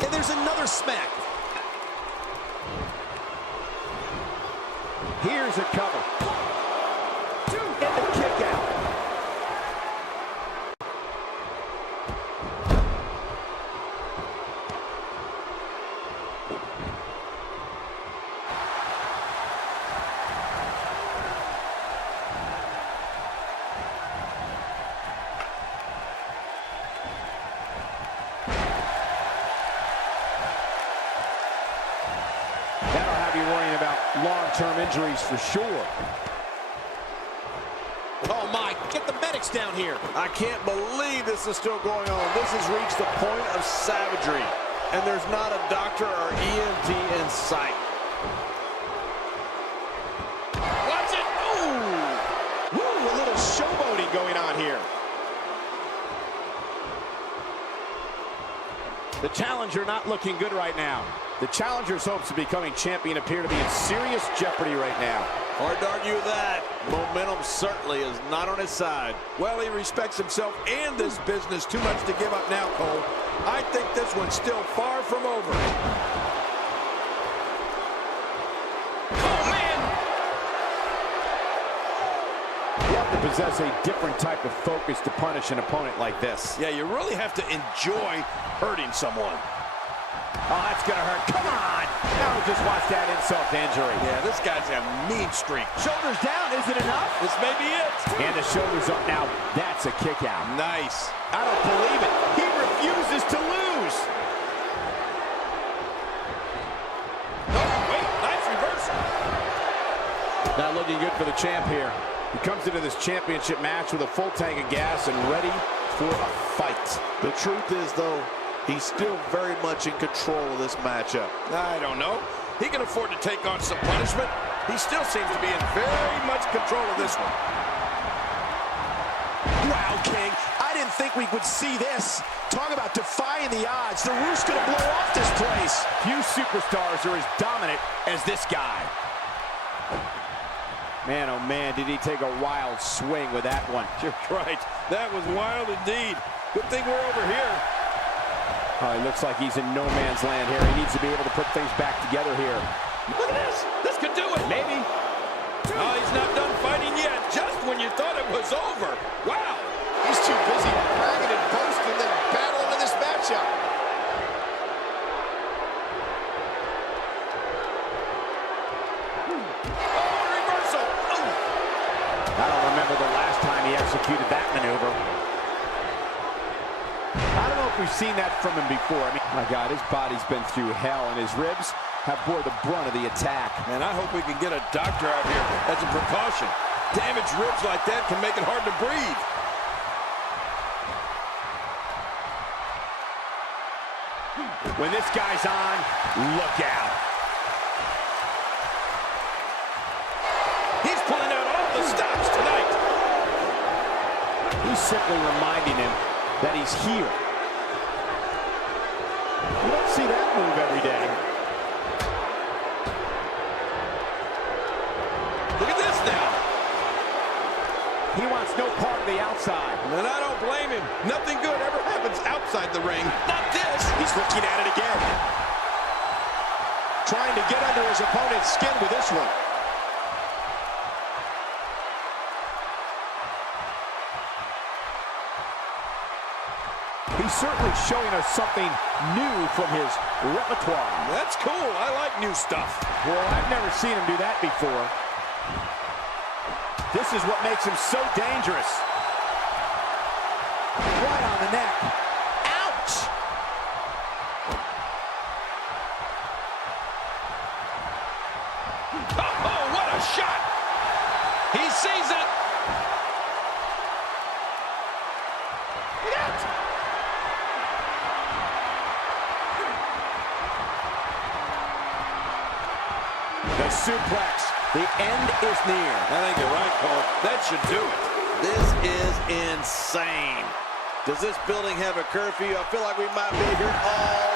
And there's another smack. Here's a cover. And the kick out. That'll have you worrying about long-term injuries for sure. Oh my, get the medics down here. I can't believe this is still going on. This has reached the point of savagery. And there's not a doctor or EMT in sight. Watch it. Ooh. Woo, a little showboating going on here. The challenger not looking good right now. The challenger's hopes of becoming champion appear to be in serious jeopardy right now. Hard to argue with that. Momentum certainly is not on his side. Well, he respects himself and this business too much to give up now, Cole. I think this one's still far from over. Oh, man. You have to possess a different type of focus to punish an opponent like this. Yeah, you really have to enjoy hurting someone. Oh, that's going to hurt. Come on. Now just watch that insult to injury. Yeah, this guy's a mean streak. Shoulders down. Is it enough? This may be it. And the shoulders up now. That's a kick out. Nice. I don't believe it. He refuses to lose. Oh, wait, nice reversal. Not looking good for the champ here. He comes into this championship match with a full tank of gas and ready for a fight. The truth is, though, he's still very much in control of this matchup. I don't know. He can afford to take on some punishment. He still seems to be in very much control of this one. Wow, King. I didn't think we would see this. Talk about defying the odds. The roof's going to blow off this place. Few superstars are as dominant as this guy. Man, oh man, did he take a wild swing with that one. You're right. That was wild indeed. Good thing we're over here. Oh, he looks like he's in no man's land here. He needs to be able to put things back together here. Look at this. This could do it. Maybe. Oh, he's not done fighting yet. Just when you thought it was over. Wow. He's too busy bragging and boasting than battling in this matchup. Oh, reversal. Oh. like we've seen that from him before. I mean, my God, his body's been through hell, and his ribs have bore the brunt of the attack. Man, I hope we can get a doctor out here as a precaution. Damaged ribs like that can make it hard to breathe. When this guy's on, look out. He's pulling out all the stops tonight. He's simply reminding him that he's here. You don't see that move every day. Look at this now. He wants no part of the outside. And I don't blame him. Nothing good ever happens outside the ring. Not this. He's looking at it again. Trying to get under his opponent's skin with this one. He's certainly showing us something new from his repertoire. That's cool. I like new stuff. Well, I've never seen him do that before. This is what makes him so dangerous. Right on the neck. Ouch! Oh, what a shot! He sees it. Look out! The suplex. The end is near. I think you're right, Cole. That should do it. This is insane. Does this building have a curfew? I feel like we might be here all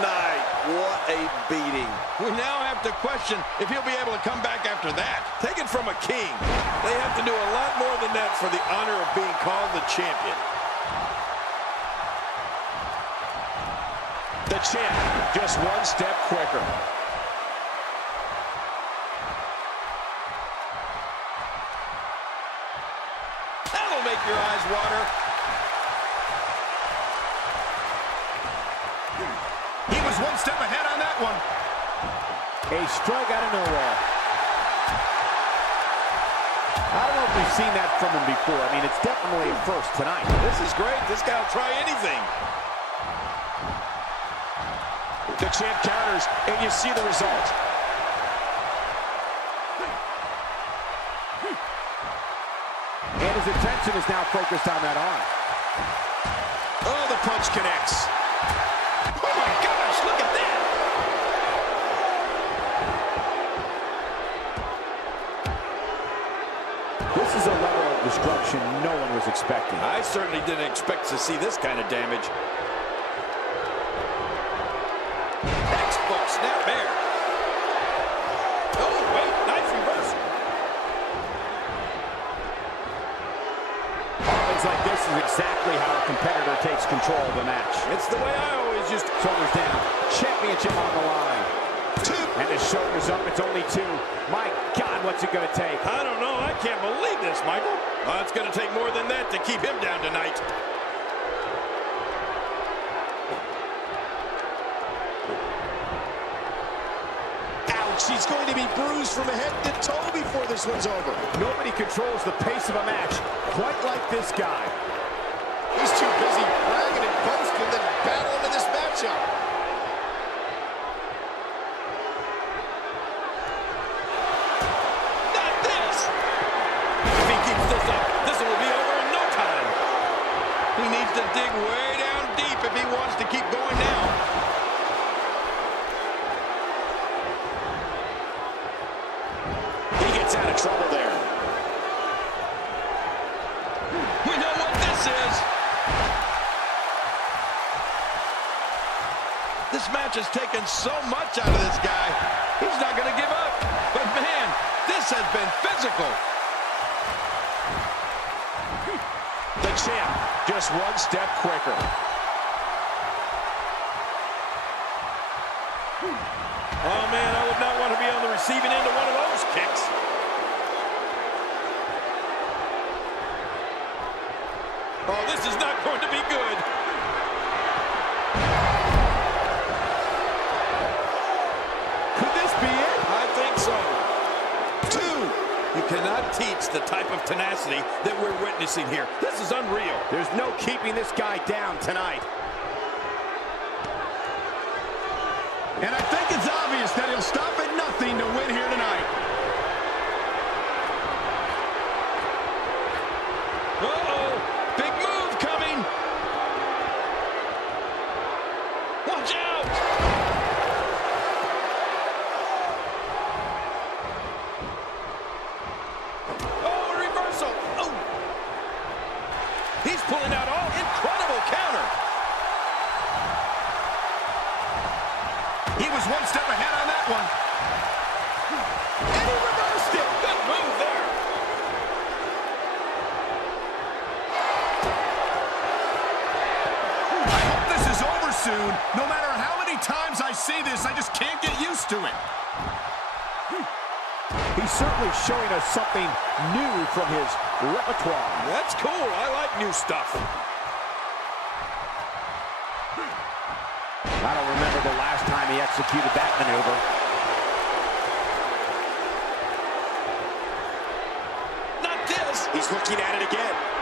night. What a beating. We now have to question if he'll be able to come back after that. Take it from a king. They have to do a lot more than that for the honor of being called the champion. The champ, just one step quicker. That'll make your eyes water. He was one step ahead on that one. A strike out of nowhere. I don't know if we've seen that from him before. I mean, it's definitely a first tonight. This is great. This guy will try anything. The champ counters, and you see the result. And his attention is now focused on that arm. Oh, the punch connects. Oh, my gosh, look at that. This is a level of destruction no one was expecting. I certainly didn't expect to see this kind of damage. Textbook snap there. Oh, wait, nice reversal. Offense like this is exactly how a competitor takes control of the match. It's the way I always used to. Shoulders down. Championship on the line. And his shoulders up. It's only two. My God, what's it going to take? I don't know. I can't believe this, Michael. It's going to take more than that to keep him down tonight. Ouch, he's going to be bruised from head to toe before this one's over. Nobody controls the pace of a match quite like this guy. He's too busy bragging and boasting than battling in this matchup. Not this. If he keeps this up, this will be over in no time. He needs to dig way down deep if he wants to keep going now. He gets out of trouble there. We know what this is. This match has taken so much out of this guy. He's not going to give up. But man, this has been physical. The champ, just one step quicker. Oh man, I would not want to be on the receiving end of one of those kicks. Oh, this is not going to be good. Could this be it? I think so. 2. You cannot teach the type of tenacity that we're witnessing here. This is unreal. There's no keeping this guy down tonight. And I think it's obvious that he'll stop at nothing to win here tonight. Uh-oh. Big move coming. Watch out. Oh, reversal. Oh. He's pulling out all incredible counter. He was one step ahead on that one. And he reversed it. Good move there. I hope this is over soon. No matter how many times I see this, I just can't get used to it. He's certainly showing us something new from his repertoire. That's cool. I like new stuff. I don't remember the last time he executed that maneuver. Not this. He's looking at it again.